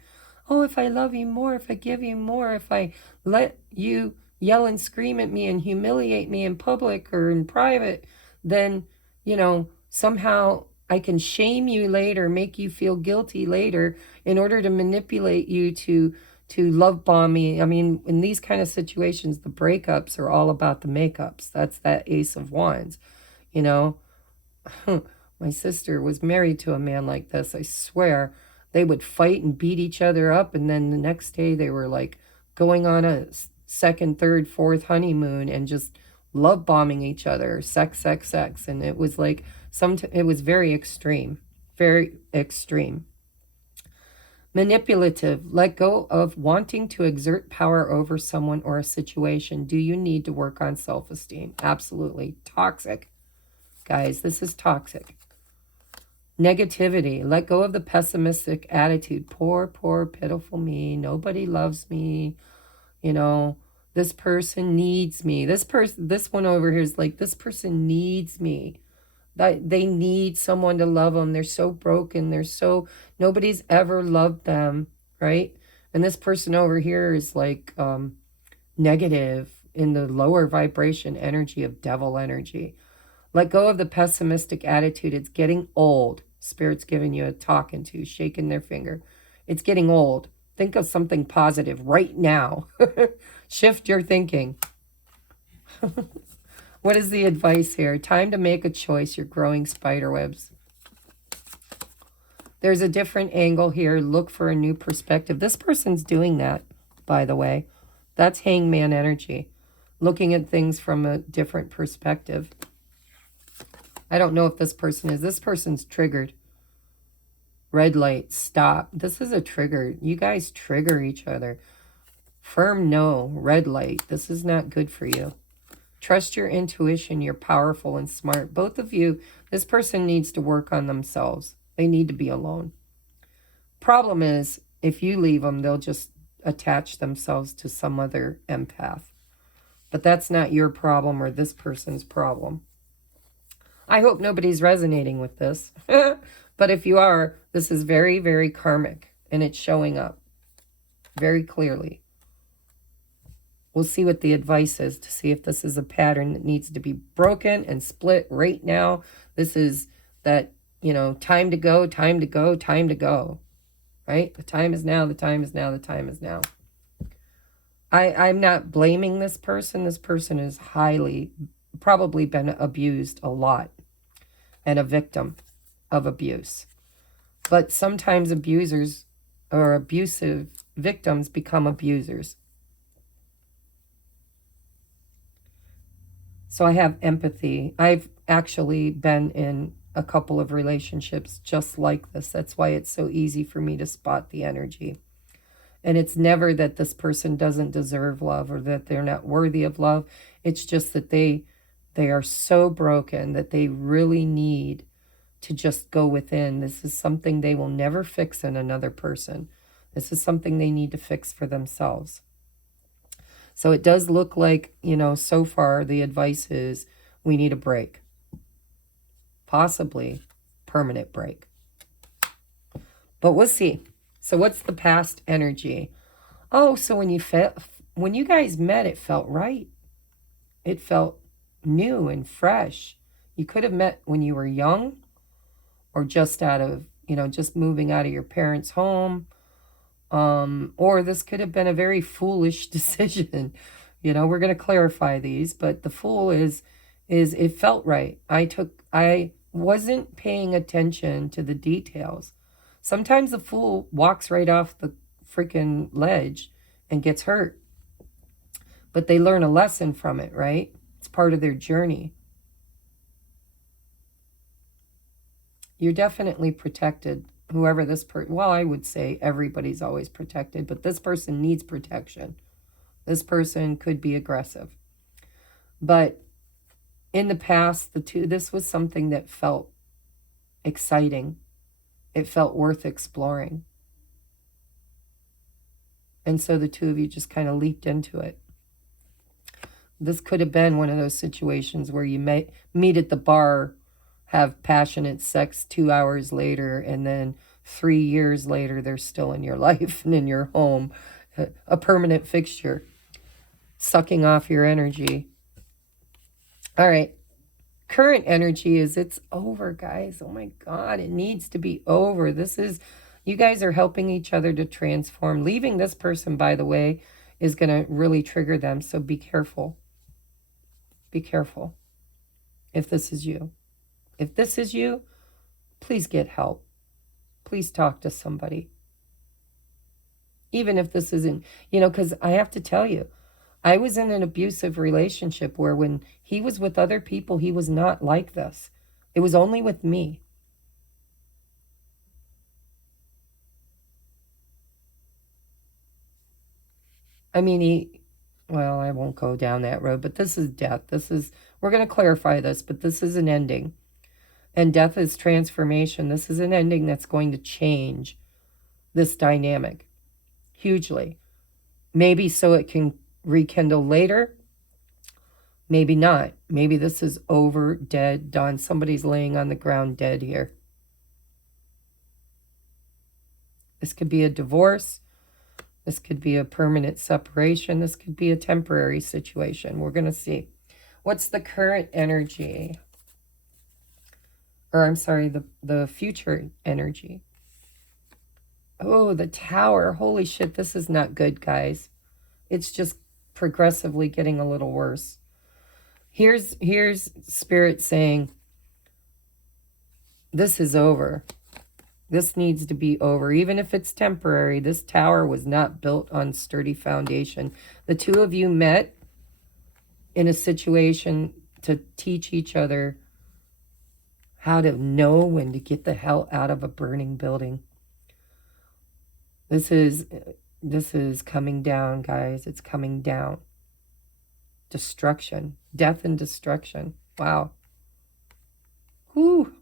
Oh, if I love you more, if I give you more, if I let you yell and scream at me and humiliate me in public or in private, then, you know, somehow I can shame you later, make you feel guilty later in order to manipulate you to love bomb me. I mean, in these kind of situations, the breakups are all about the makeups. That's that Ace of Wands, you know. My sister was married to a man like this, I swear. They would fight and beat each other up, and then the next day they were like going on a second, third, fourth honeymoon and just love bombing each other, sex, sex, sex. And it was like, it was very extreme, very extreme. Manipulative. Let go of wanting to exert power over someone or a situation. Do you need to work on self-esteem? Absolutely. Toxic. Guys, this is toxic. Negativity. Let go of the pessimistic attitude. Poor, poor, pitiful me. Nobody loves me. You know, this person needs me. This one over here is like, this person needs me. That they need someone to love them. They're so broken. Nobody's ever loved them, right? And this person over here is like negative in the lower vibration energy of devil energy. Let go of the pessimistic attitude. It's getting old. Spirit's giving you a talking to, shaking their finger. It's getting old. Think of something positive right now. Shift your thinking. What is the advice here? Time to make a choice. You're growing spider webs. There's a different angle here. Look for a new perspective. This person's doing that, by the way. That's hangman energy. Looking at things from a different perspective. I don't know if this person is. This person's triggered. Red light, stop. This is a trigger. You guys trigger each other. Firm no. Red light. This is not good for you. Trust your intuition. You're powerful and smart. Both of you, this person needs to work on themselves. They need to be alone. Problem is, if you leave them, they'll just attach themselves to some other empath. But that's not your problem or this person's problem. I hope nobody's resonating with this. But if you are, this is very, very karmic. And it's showing up very clearly. We'll see what the advice is to see if this is a pattern that needs to be broken and split right now. This is that, you know, time to go, time to go, time to go. Right? The time is now, the time is now, the time is now. I'm not blaming this person. This person is probably been abused a lot and a victim of abuse. But sometimes abusers or abusive victims become abusers. So I have empathy. I've actually been in a couple of relationships just like this. That's why it's so easy for me to spot the energy. And it's never that this person doesn't deserve love or that they're not worthy of love. It's just that they are so broken that they really need to just go within. This is something they will never fix in another person. This is something they need to fix for themselves. So it does look like, you know, so far the advice is we need a break. Possibly permanent break. But we'll see. So what's the past energy? Oh, so when you guys met, it felt right. It felt new and fresh. You could have met when you were young or just out of, you know, just moving out of your parents' home. Or this could have been a very foolish decision. You know, we're going to clarify these, but the fool is it felt right. I wasn't paying attention to the details. Sometimes the fool walks right off the freaking ledge and gets hurt. But they learn a lesson from it, right? It's part of their journey. You're definitely protected. Whoever this person, well, I would say everybody's always protected, but this person needs protection. This person could be aggressive. But in the past, this was something that felt exciting. It felt worth exploring. And so the two of you just kind of leaped into it. This could have been one of those situations where you meet at the bar, have passionate sex 2 hours later, and then 3 years later, they're still in your life and in your home, a permanent fixture, sucking off your energy. All right. Current energy is it's over, guys. Oh my God, it needs to be over. You guys are helping each other to transform. Leaving this person, by the way, is going to really trigger them. So be careful. Be careful if this is you. If this is you, please get help. Please talk to somebody. Even if this isn't, you know, because I have to tell you, I was in an abusive relationship where when he was with other people, he was not like this. It was only with me. I mean, well, I won't go down that road, but this is death. We're going to clarify this, but this is an ending. And death is transformation. This is an ending that's going to change this dynamic hugely. Maybe so it can rekindle later. Maybe not. Maybe this is over, dead, done. Somebody's laying on the ground dead here. This could be a divorce. This could be a permanent separation. This could be a temporary situation. We're going to see. What's the current energy? Or I'm sorry, the future energy. Oh, the Tower. Holy shit, this is not good, guys. It's just progressively getting a little worse. Here's Spirit saying, this is over. This needs to be over. Even if it's temporary, this tower was not built on sturdy foundation. The two of you met in a situation to teach each other how to know when to get the hell out of a burning building. This is coming down, guys. It's coming down. Destruction. Death and destruction. Wow. Whew.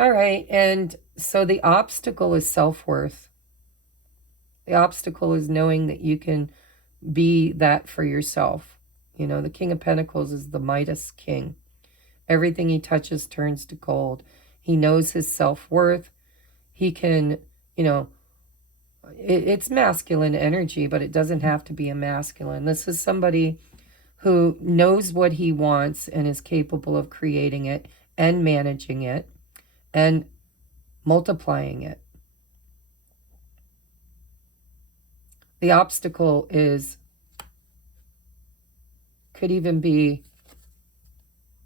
All right, and so the obstacle is self-worth. The obstacle is knowing that you can be that for yourself. You know, the King of Pentacles is the Midas king. Everything he touches turns to gold. He knows his self-worth. He can, you know, it's masculine energy, but it doesn't have to be a masculine. This is somebody who knows what he wants and is capable of creating it and managing it and multiplying it. The obstacle could even be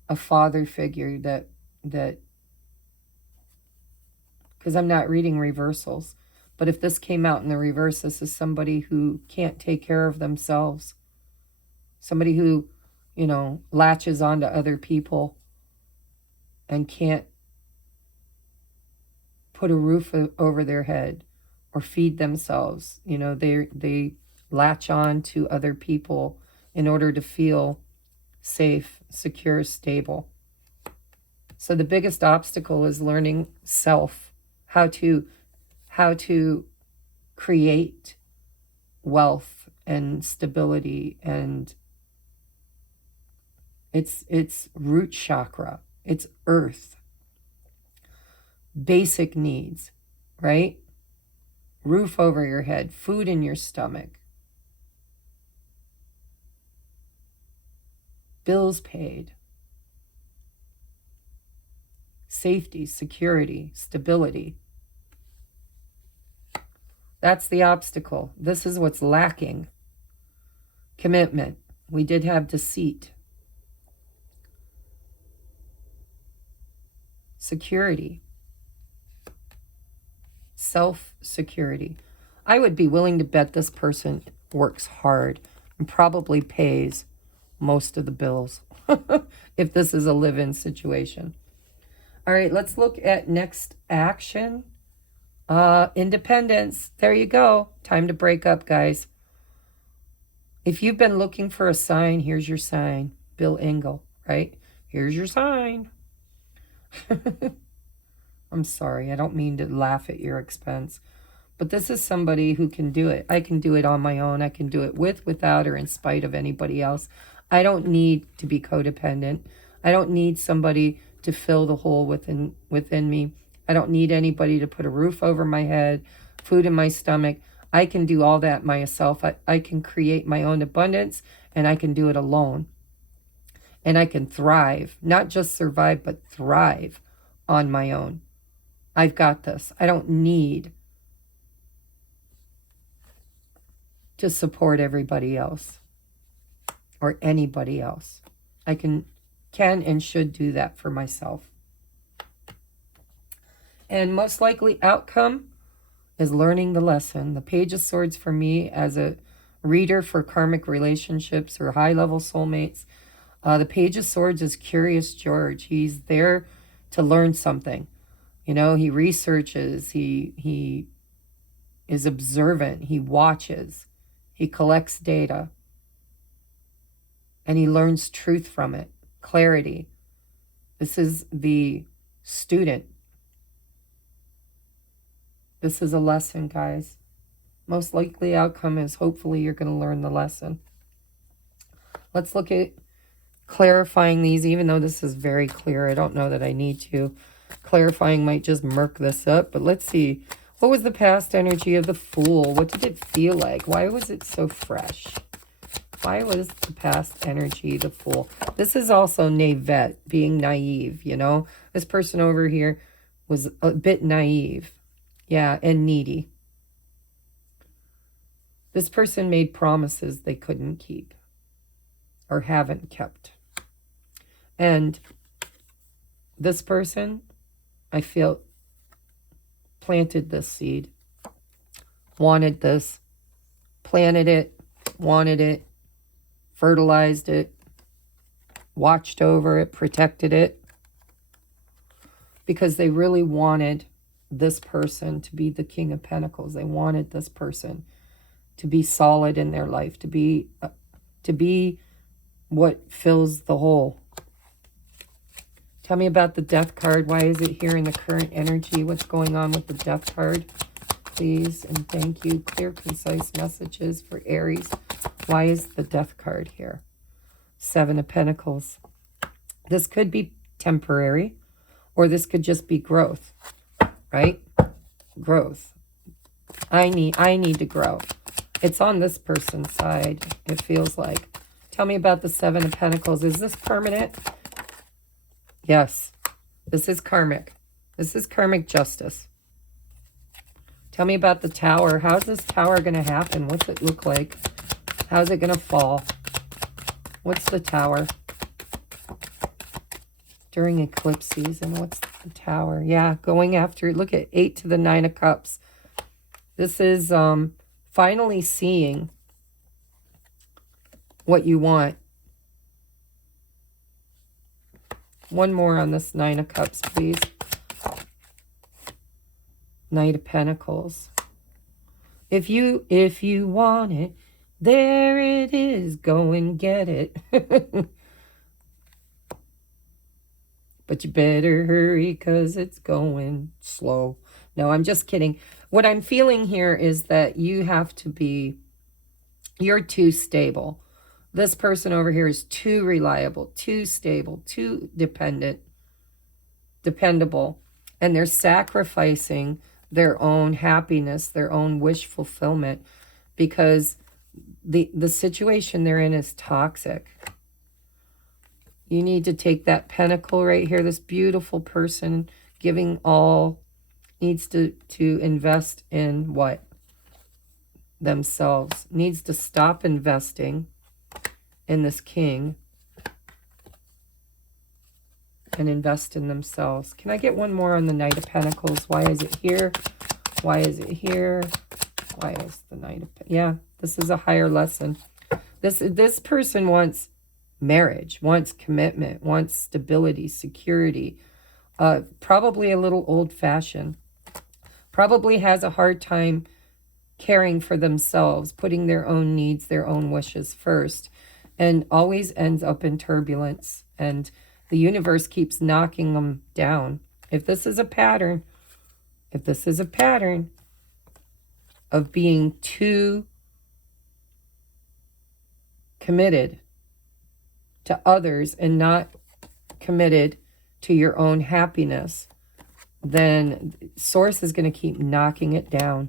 a father figure that because I'm not reading reversals, but if this came out in the reverse, this is somebody who can't take care of themselves. Somebody who, you know, latches onto other people and can't put a roof over their head or feed themselves. You know, they latch on to other people in order to feel safe, secure, stable. So the biggest obstacle is learning self, how to create wealth and stability, and it's root chakra, it's earth. Basic needs, right? Roof over your head, food in your stomach, bills paid, safety, security, stability. That's the obstacle. This is what's lacking. Commitment. We did have deceit. Security. Self-security. I would be willing to bet this person works hard and probably pays most of the bills if this is a live-in situation. All right, let's look at next action. Independence. There you go. Time to break up, guys. If you've been looking for a sign, here's your sign. Bill Engel, right? Here's your sign. I'm sorry, I don't mean to laugh at your expense, but this is somebody who can do it. I can do it on my own. I can do it with, without, or in spite of anybody else. I don't need to be codependent. I don't need somebody to fill the hole within me. I don't need anybody to put a roof over my head, food in my stomach. I can do all that myself. I can create my own abundance, and I can do it alone. And I can thrive, not just survive, but thrive on my own. I've got this. I don't need to support everybody else or anybody else. I can and should do that for myself. And most likely outcome is learning the lesson. The Page of Swords for me as a reader for karmic relationships or high-level soulmates. The Page of Swords is Curious George. He's there to learn something. You know, he researches, he is observant. He watches. He collects data. And he learns truth from it. Clarity. This is the student. This is a lesson, guys. Most likely outcome is hopefully you're going to learn the lesson. Let's look at clarifying these, even though this is very clear. I don't know that I need to. Clarifying might just murk this up, but let's see. What was the past energy of the Fool? What did it feel like? Why was it so fresh? Why was the past energy the Fool? This is also naivete, being naive, you know? This person over here was a bit naive. Yeah, and needy. This person made promises they couldn't keep or haven't kept. And this person, I feel, planted this seed, wanted this, planted it, wanted it, fertilized it, watched over it, protected it, because they really wanted this person to be the King of Pentacles. They wanted this person to be solid in their life, to be what fills the hole. Tell me about the Death card. Why is it here in the current energy? What's going on with the Death card? Please and thank you. Clear, concise messages for Aries. Why is the Death card here? Seven of Pentacles. This could be temporary, or this could just be growth, right? Growth. I need to grow. It's on this person's side, it feels like. Tell me about the Seven of Pentacles. Is this permanent? Yes. This is karmic. This is karmic justice. Tell me about the Tower. How's this Tower going to happen? What's it look like? How's it going to fall? What's the Tower? During eclipse season, what's the Tower? Yeah, going after, look at 8 to the 9 of Cups. This is finally seeing what you want. One more on this 9 of Cups, please. Knight of Pentacles. If you want it, there it is. Go and get it. But you better hurry because it's going slow. No, I'm just kidding. What I'm feeling here is that you have to be, you're too stable. This person over here is too reliable, too stable, too dependable. And they're sacrificing their own happiness, their own wish fulfillment, because the situation they're in is toxic. You need to take that pentacle right here, this beautiful person giving all, needs to invest in what? Themselves. Needs to stop investing in this king and invest in themselves. Can I get one more on the Knight of Pentacles? Why is it here? Why is it here? Why is the Knight of... Yeah, this is a higher lesson. This person wants marriage, wants commitment, wants stability, security. Probably a little old-fashioned. Probably has a hard time caring for themselves, putting their own needs, their own wishes first, and always ends up in turbulence. And the universe keeps knocking them down. If this is a pattern, of being too committed to others and not committed to your own happiness, then Source is going to keep knocking it down.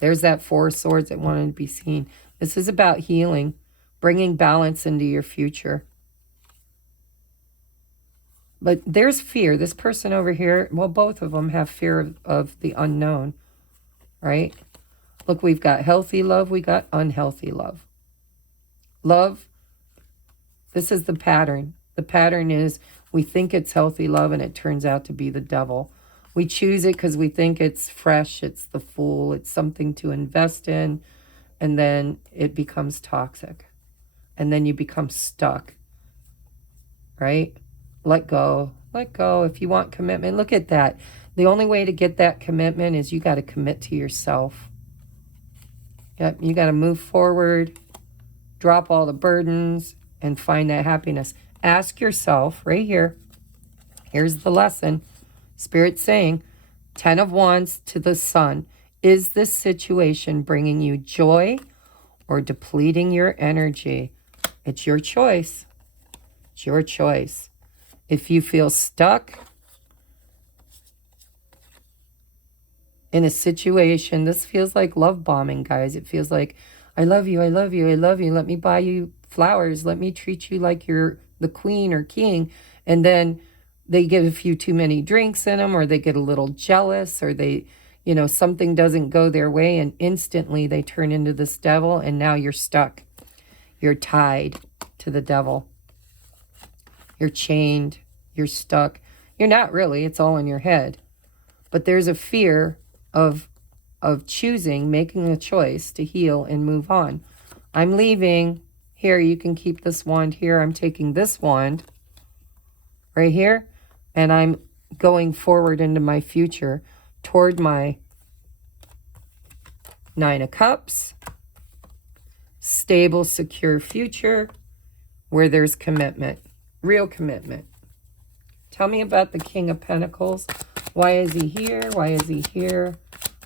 There's that Four of Swords that wanted to be seen. This is about healing, bringing balance into your future. But there's fear. This person over here, well, both of them have fear of the unknown, right? Look, we've got healthy love. We got unhealthy love. Love, this is the pattern. The pattern is we think it's healthy love and it turns out to be the devil. We choose it because we think it's fresh, it's the Fool, it's something to invest in, and then it becomes toxic. And then you become stuck, right? Let go. Let go. If you want commitment, look at that. The only way to get that commitment is you got to commit to yourself. Yep, you got to move forward, drop all the burdens, and find that happiness. Ask yourself right here. Here's the lesson. Spirit saying, 10 of Wands to the Sun. Is this situation bringing you joy or depleting your energy? It's your choice. It's your choice. If you feel stuck in a situation, this feels like love bombing, guys. It feels like, I love you, I love you, I love you. Let me buy you flowers. Let me treat you like you're the queen or king. And then they get a few too many drinks in them, or they get a little jealous, or they, you know, something doesn't go their way, and instantly they turn into this devil, and now you're stuck. You're tied to the devil. You're chained. You're stuck. You're not really. It's all in your head. But there's a fear of choosing, making a choice to heal and move on. I'm leaving. Here, you can keep this wand here. I'm taking this wand right here, and I'm going forward into my future toward my 9 of Cups, stable, secure future where there's commitment, real commitment. Tell me about the King of Pentacles. Why is he here? Why is he here?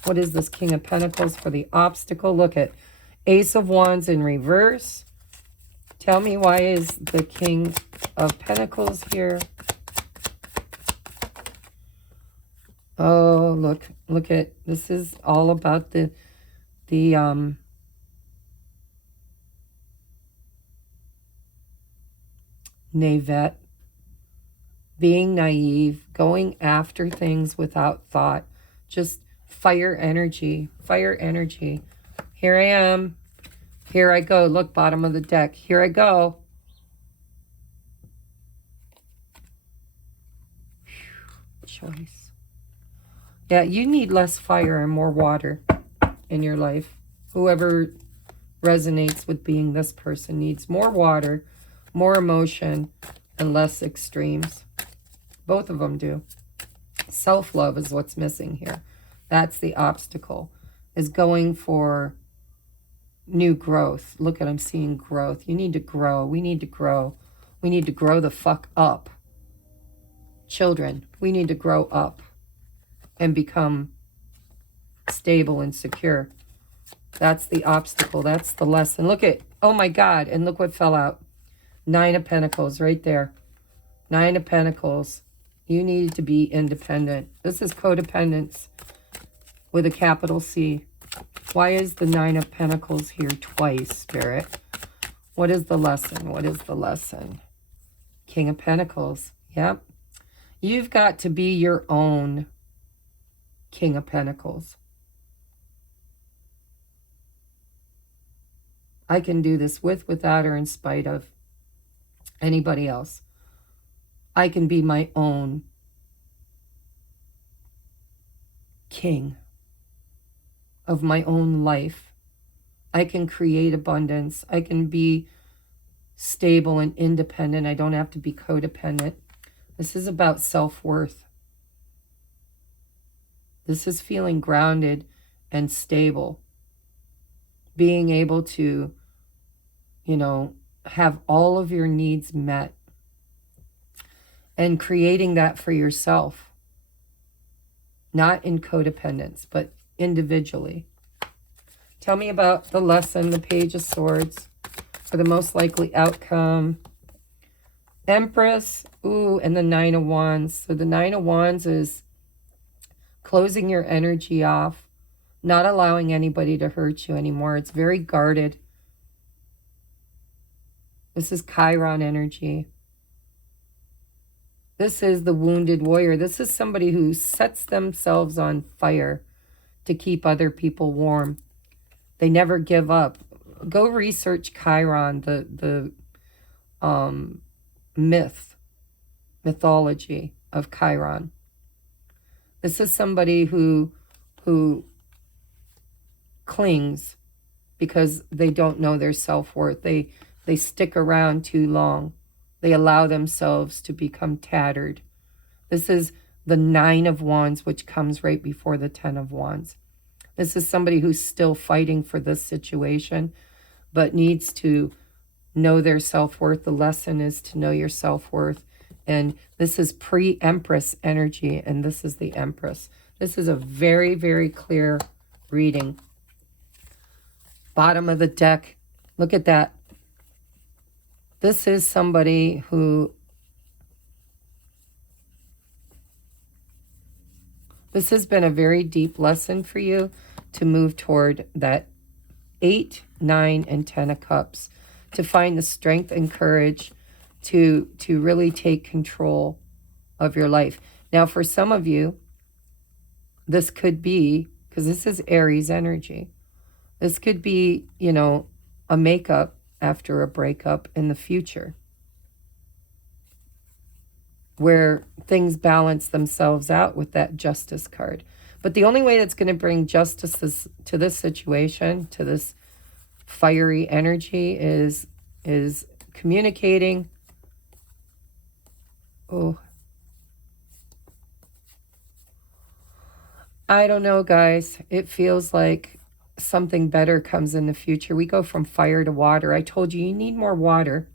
What is this King of Pentacles for the obstacle? Look at Ace of Wands in reverse. Tell me, why is the King of Pentacles here? Oh, look at, this is all about the naivete, being naive, going after things without thought, just fire energy, fire energy. Here I am. Here I go. Look, bottom of the deck. Here I go. Choice. Yeah, you need less fire and more water in your life. Whoever resonates with being this person needs more water, more emotion, and less extremes. Both of them do. Self-love is what's missing here. That's the obstacle, is going for new growth. Look at, I'm seeing growth. You need to grow. We need to grow. We need to grow the fuck up. Children, we need to grow up and become stable and secure. That's the obstacle. That's the lesson. Look at, oh my God, and look what fell out. 9 of Pentacles right there. 9 of Pentacles. You need to be independent. This is codependence with a capital C. Why is the 9 of Pentacles here twice, Spirit? What is the lesson? What is the lesson? King of Pentacles. Yep. You've got to be your own King of Pentacles. I can do this with, without, or in spite of anybody else. I can be my own king of my own life. I can create abundance. I can be stable and independent. I don't have to be codependent. This is about self-worth. This is feeling grounded and stable. Being able to, you know, have all of your needs met. And creating that for yourself. Not in codependence, but individually. Tell me about the lesson, the Page of Swords, for the most likely outcome. Empress, ooh, and the 9 of Wands. So the 9 of Wands is closing your energy off, not allowing anybody to hurt you anymore. It's very guarded. This is Chiron energy. This is the wounded warrior. This is somebody who sets themselves on fire to keep other people warm. They never give up. Go research Chiron, the mythology of Chiron. This is somebody who clings because they don't know their self-worth. They stick around too long. They allow themselves to become tattered. This is the 9 of Wands, which comes right before the 10 of Wands. This is somebody who's still fighting for this situation, but needs to know their self-worth. The lesson is to know your self-worth. And this is pre-Empress energy, and this is the Empress. This is a very, very clear reading. Bottom of the deck. Look at that. This is somebody who... This has been a very deep lesson for you to move toward that 8, 9, and 10 of Cups, to find the strength and courage to really take control of your life. Now, for some of you, this could be, because this is Aries energy, this could be, you know, a makeup after a breakup in the future, where things balance themselves out with that Justice card. But the only way that's going to bring justice to this situation, to this fiery energy, is communicating. Oh, I don't know, guys. It feels like something better comes in the future. We go from fire to water. I told you, you need more water.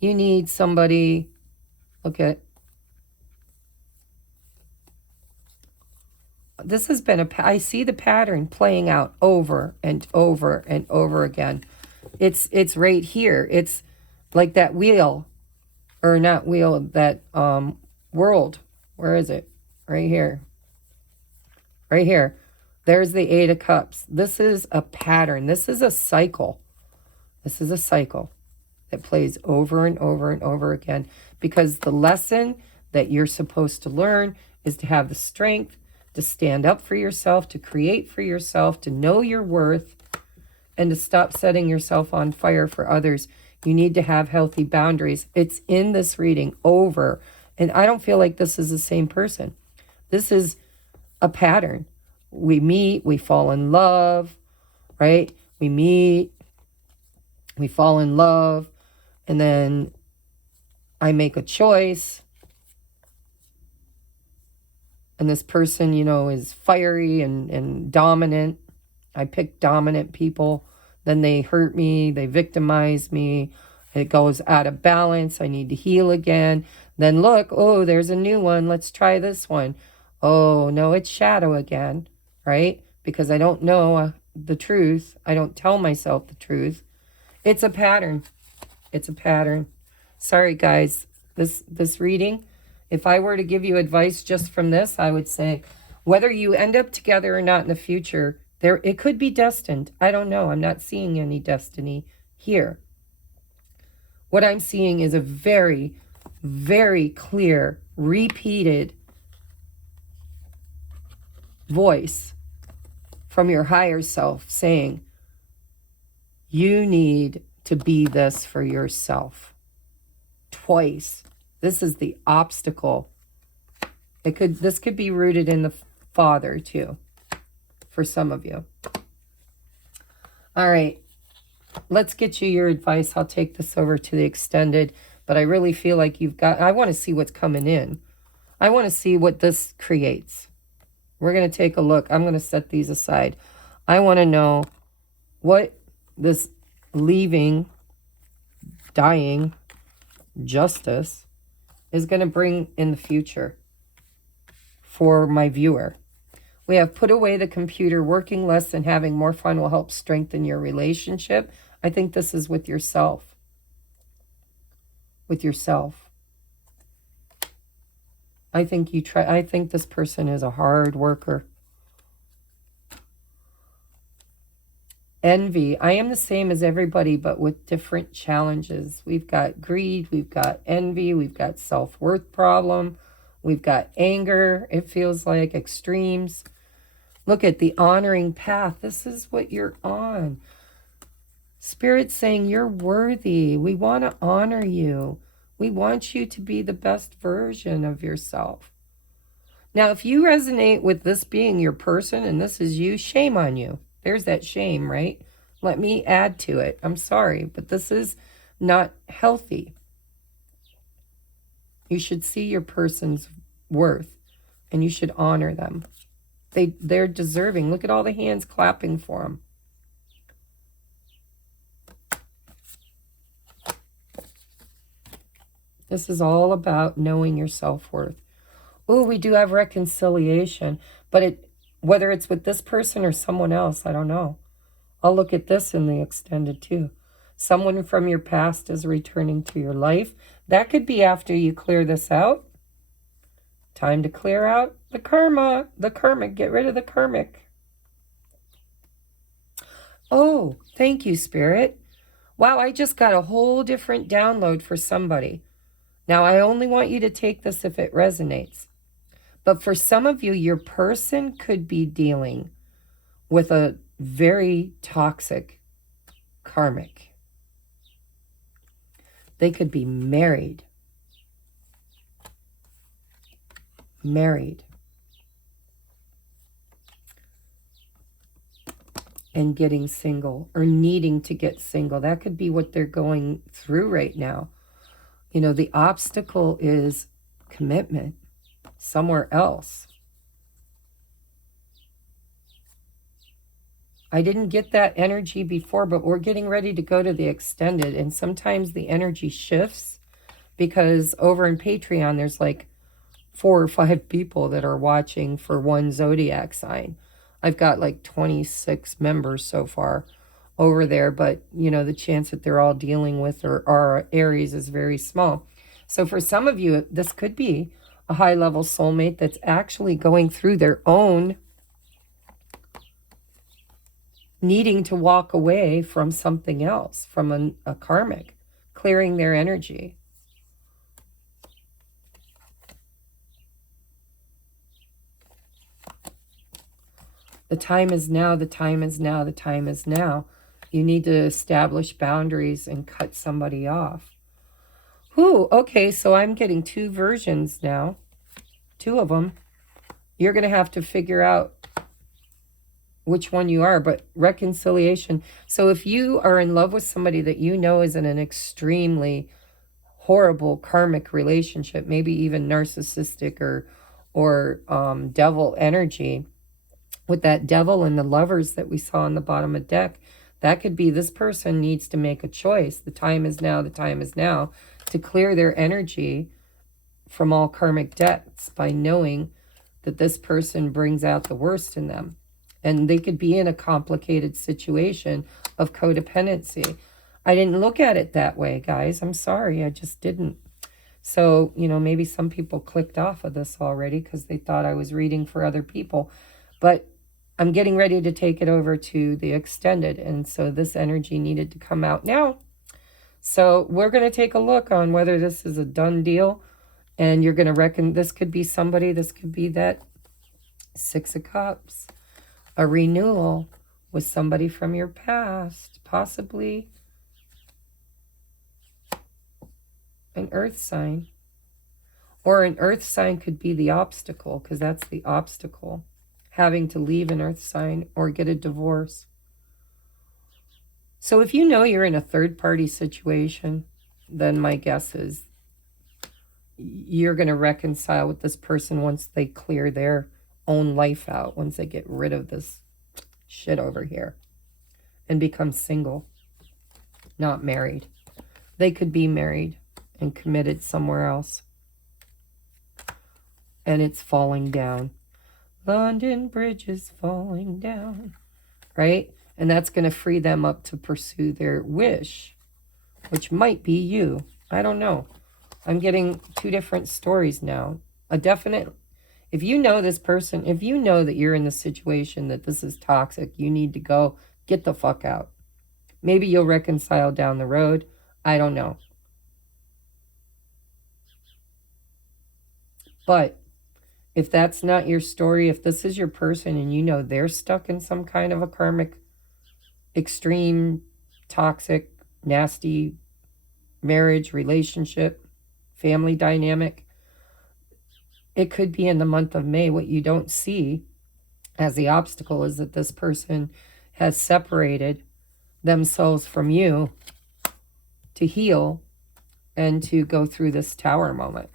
You need somebody... Look at... This has been I see the pattern playing out over and over and over again. It's right here. It's like that wheel, or not wheel, that world. Where is it? Right here. Right here. There's the 8 of Cups. This is a pattern. This is a cycle. This is a cycle that plays over and over and over again, because the lesson that you're supposed to learn is to have the strength to stand up for yourself, to create for yourself, to know your worth, and to stop setting yourself on fire for others. You need to have healthy boundaries. It's in this reading over. And I don't feel like this is the same person. This is a pattern. We meet, we fall in love, right? We meet, we fall in love, and then I make a choice. And this person, you know, is fiery and dominant. I pick dominant people. Then they hurt me. They victimize me. It goes out of balance. I need to heal again. Then look, oh, there's a new one. Let's try this one. Oh, no, it's shadow again, right? Because I don't know the truth. I don't tell myself the truth. It's a pattern. It's a pattern. Sorry, guys. This reading... If I were to give you advice just from this, I would say, whether you end up together or not in the future, it could be destined. I don't know. I'm not seeing any destiny here. What I'm seeing is a very, very clear, repeated voice from your higher self saying, you need to be this for yourself. Twice. This is the obstacle. This could be rooted in the father too, for some of you. All right, let's get you your advice. I'll take this over to the extended, but I really feel like I want to see what's coming in. I want to see what this creates. We're going to take a look. I'm going to set these aside. I want to know what this leaving, dying, justice is going to bring in the future for my viewer. We have put away the computer. Working less and having more fun will help strengthen your relationship. I think this is with yourself. With yourself. I think this person is a hard worker. Envy. I am the same as everybody, but with different challenges. We've got greed, we've got envy, we've got self-worth problem, we've got anger, it feels like extremes. Look at the honoring path. This is what you're on. Spirit's saying you're worthy. We want to honor you. We want you to be the best version of yourself. Now, if you resonate with this being your person and this is you, shame on you. There's that shame, right? Let me add to it. I'm sorry, but this is not healthy. You should see your person's worth, and you should honor them. They're deserving. Look at all the hands clapping for them. This is all about knowing your self-worth. Oh, we do have reconciliation, but whether it's with this person or someone else, I don't know. I'll look at this in the extended too. Someone from your past is returning to your life. That could be after you clear this out. Time to clear out the karma, the karmic. Get rid of the karmic. Oh, thank you, Spirit. Wow, I just got a whole different download for somebody. Now, I only want you to take this if it resonates. But for some of you, your person could be dealing with a very toxic karmic. They could be married. And getting single, or needing to get single. That could be what they're going through right now. You know, the obstacle is commitment somewhere else. I didn't get that energy before, but we're getting ready to go to the extended. And sometimes the energy shifts because over in Patreon, there's like 4 or 5 people that are watching for one zodiac sign. I've got like 26 members so far over there, but you know, the chance that they're all dealing with or are Aries is very small. So for some of you, this could be a high-level soulmate that's actually going through their own needing to walk away from something else, from a karmic, clearing their energy. The time is now, the time is now, the time is now. You need to establish boundaries and cut somebody off. Whew, okay, so I'm getting 2 versions now. 2 of them. You're going to have to figure out which one you are, but reconciliation. So if you are in love with somebody that you know is in an extremely horrible karmic relationship, maybe even narcissistic or devil energy, with that devil and the lovers that we saw on the bottom of the deck, that could be this person needs to make a choice. The time is now, the time is now, to clear their energy from all karmic debts by knowing that this person brings out the worst in them. And they could be in a complicated situation of codependency. I didn't look at it that way, guys. I'm sorry, I just didn't. So, you know, maybe some people clicked off of this already because they thought I was reading for other people. But I'm getting ready to take it over to the extended. And so this energy needed to come out now. So we're going to take a look on whether this is a done deal. And you're going to reckon this could be somebody. This could be that 6 of Cups. A renewal with somebody from your past. Possibly an earth sign. Or an earth sign could be the obstacle, because that's the obstacle. Having to leave an earth sign or get a divorce. So if you know you're in a third-party situation, then my guess is you're going to reconcile with this person once they clear their own life out, once they get rid of this shit over here and become single, not married. They could be married and committed somewhere else. And it's falling down. London Bridge is falling down, right? And that's going to free them up to pursue their wish, which might be you. I don't know. I'm getting 2 different stories now. A definite, if you know this person, if you know that you're in the situation that this is toxic, you need to go get the fuck out. Maybe you'll reconcile down the road. I don't know. But if that's not your story, if this is your person and you know they're stuck in some kind of a karmic, extreme, toxic, nasty marriage, relationship, family dynamic, it could be in the month of May. What you don't see as the obstacle is that this person has separated themselves from you to heal and to go through this tower moment.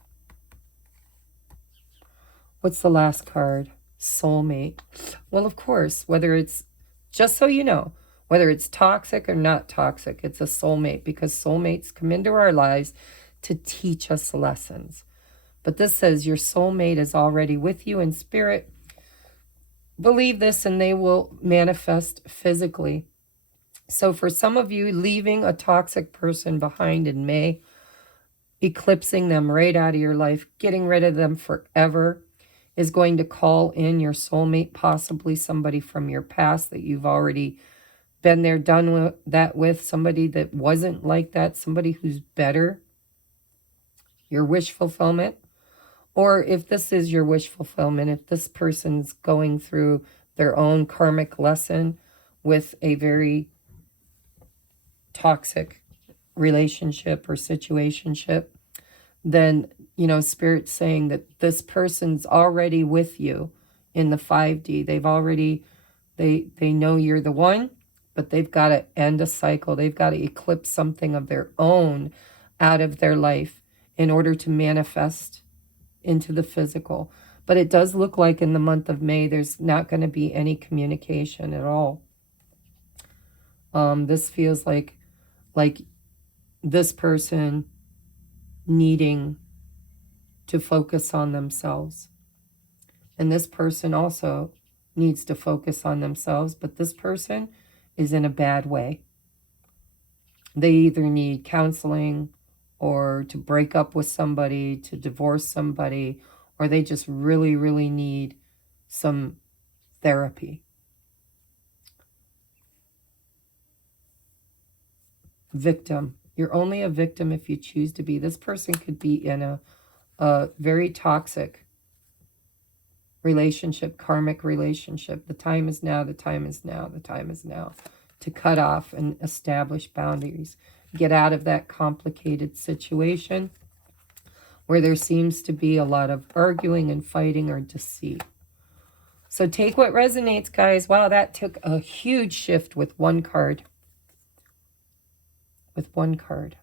What's the last card? Soulmate. Well, of course, whether it's, just so you know, whether it's toxic or not toxic, it's a soulmate, because soulmates come into our lives to teach us lessons. But this says your soulmate is already with you in spirit. Believe this and they will manifest physically. So for some of you, leaving a toxic person behind in May, eclipsing them right out of your life, getting rid of them forever, is going to call in your soulmate, possibly somebody from your past that you've already been there, done that with, somebody that wasn't like that, somebody who's better, your wish fulfillment. Or if this is your wish fulfillment, if this person's going through their own karmic lesson with a very toxic relationship or situationship, then, you know, Spirit's saying that this person's already with you in the 5D. They've already, they know you're the one, but they've got to end a cycle. They've got to eclipse something of their own out of their life in order to manifest into the physical. But it does look like in the month of May, there's not going to be any communication at all. This feels like this person needing to focus on themselves. And this person also needs to focus on themselves, but this person is in a bad way. They either need counseling or to break up with somebody, to divorce somebody, or they just really, really need some therapy. Victim. You're only a victim if you choose to be. This person could be in a very toxic relationship, karmic relationship. The time is now, the time is now, the time is now to cut off and establish boundaries. Get out of that complicated situation where there seems to be a lot of arguing and fighting or deceit. So take what resonates, guys. Wow, that took a huge shift with one card. With one card.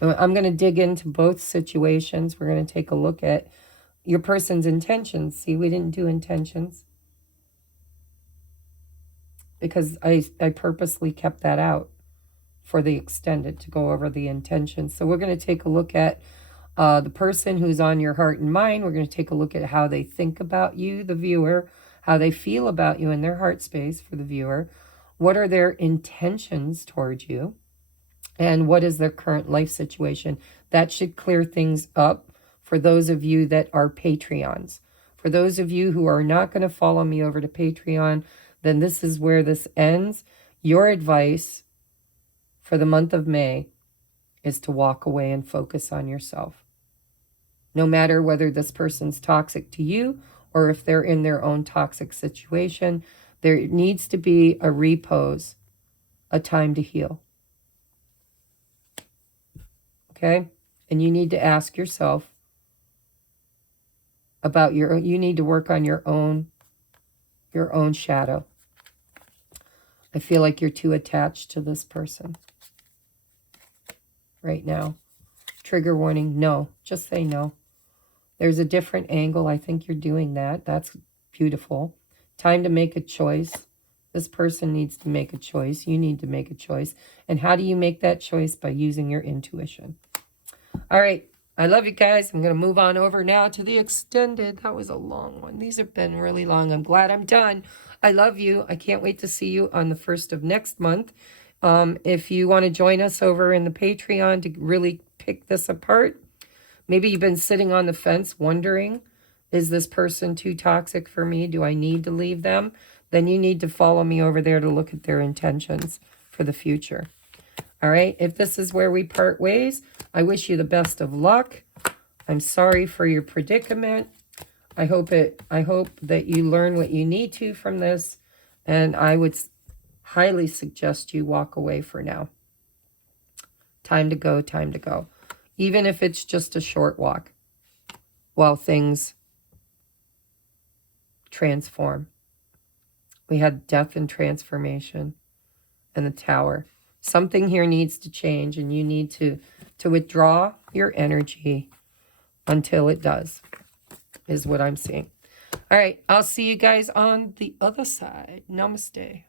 I'm going to dig into both situations. We're going to take a look at your person's intentions. See, we didn't do intentions because I purposely kept that out for the extended to go over the intentions. So we're going to take a look at the person who's on your heart and mind. We're going to take a look at how they think about you, the viewer, how they feel about you in their heart space for the viewer. What are their intentions towards you? And what is their current life situation? That should clear things up for those of you that are Patreons. For those of you who are not going to follow me over to Patreon, then this is where this ends. Your advice for the month of May is to walk away and focus on yourself. No matter whether this person's toxic to you or if they're in their own toxic situation, there needs to be a repose, a time to heal. Okay? And you need to ask yourself about you need to work on your own shadow. I feel like you're too attached to this person right now. Trigger warning, no. Just say no. There's a different angle. I think you're doing that. That's beautiful. Time to make a choice. This person needs to make a choice. You need to make a choice. And how do you make that choice? By using your intuition. All right. I love you guys. I'm going to move on over now to the extended. That was a long one. These have been really long. I'm glad I'm done. I love you. I can't wait to see you on the 1st of next month. If you want to join us over in the Patreon to really pick this apart, maybe you've been sitting on the fence wondering, is this person too toxic for me? Do I need to leave them? Then you need to follow me over there to look at their intentions for the future. All right. If this is where we part ways, I wish you the best of luck. I'm sorry for your predicament. I hope that you learn what you need to from this. And I would highly suggest you walk away for now. Time to go, time to go. Even if it's just a short walk while things transform. We had death and transformation and the Tower. Something here needs to change, and you need to withdraw your energy until it does. is what I'm seeing. All right, I'll see you guys on the other side. Namaste.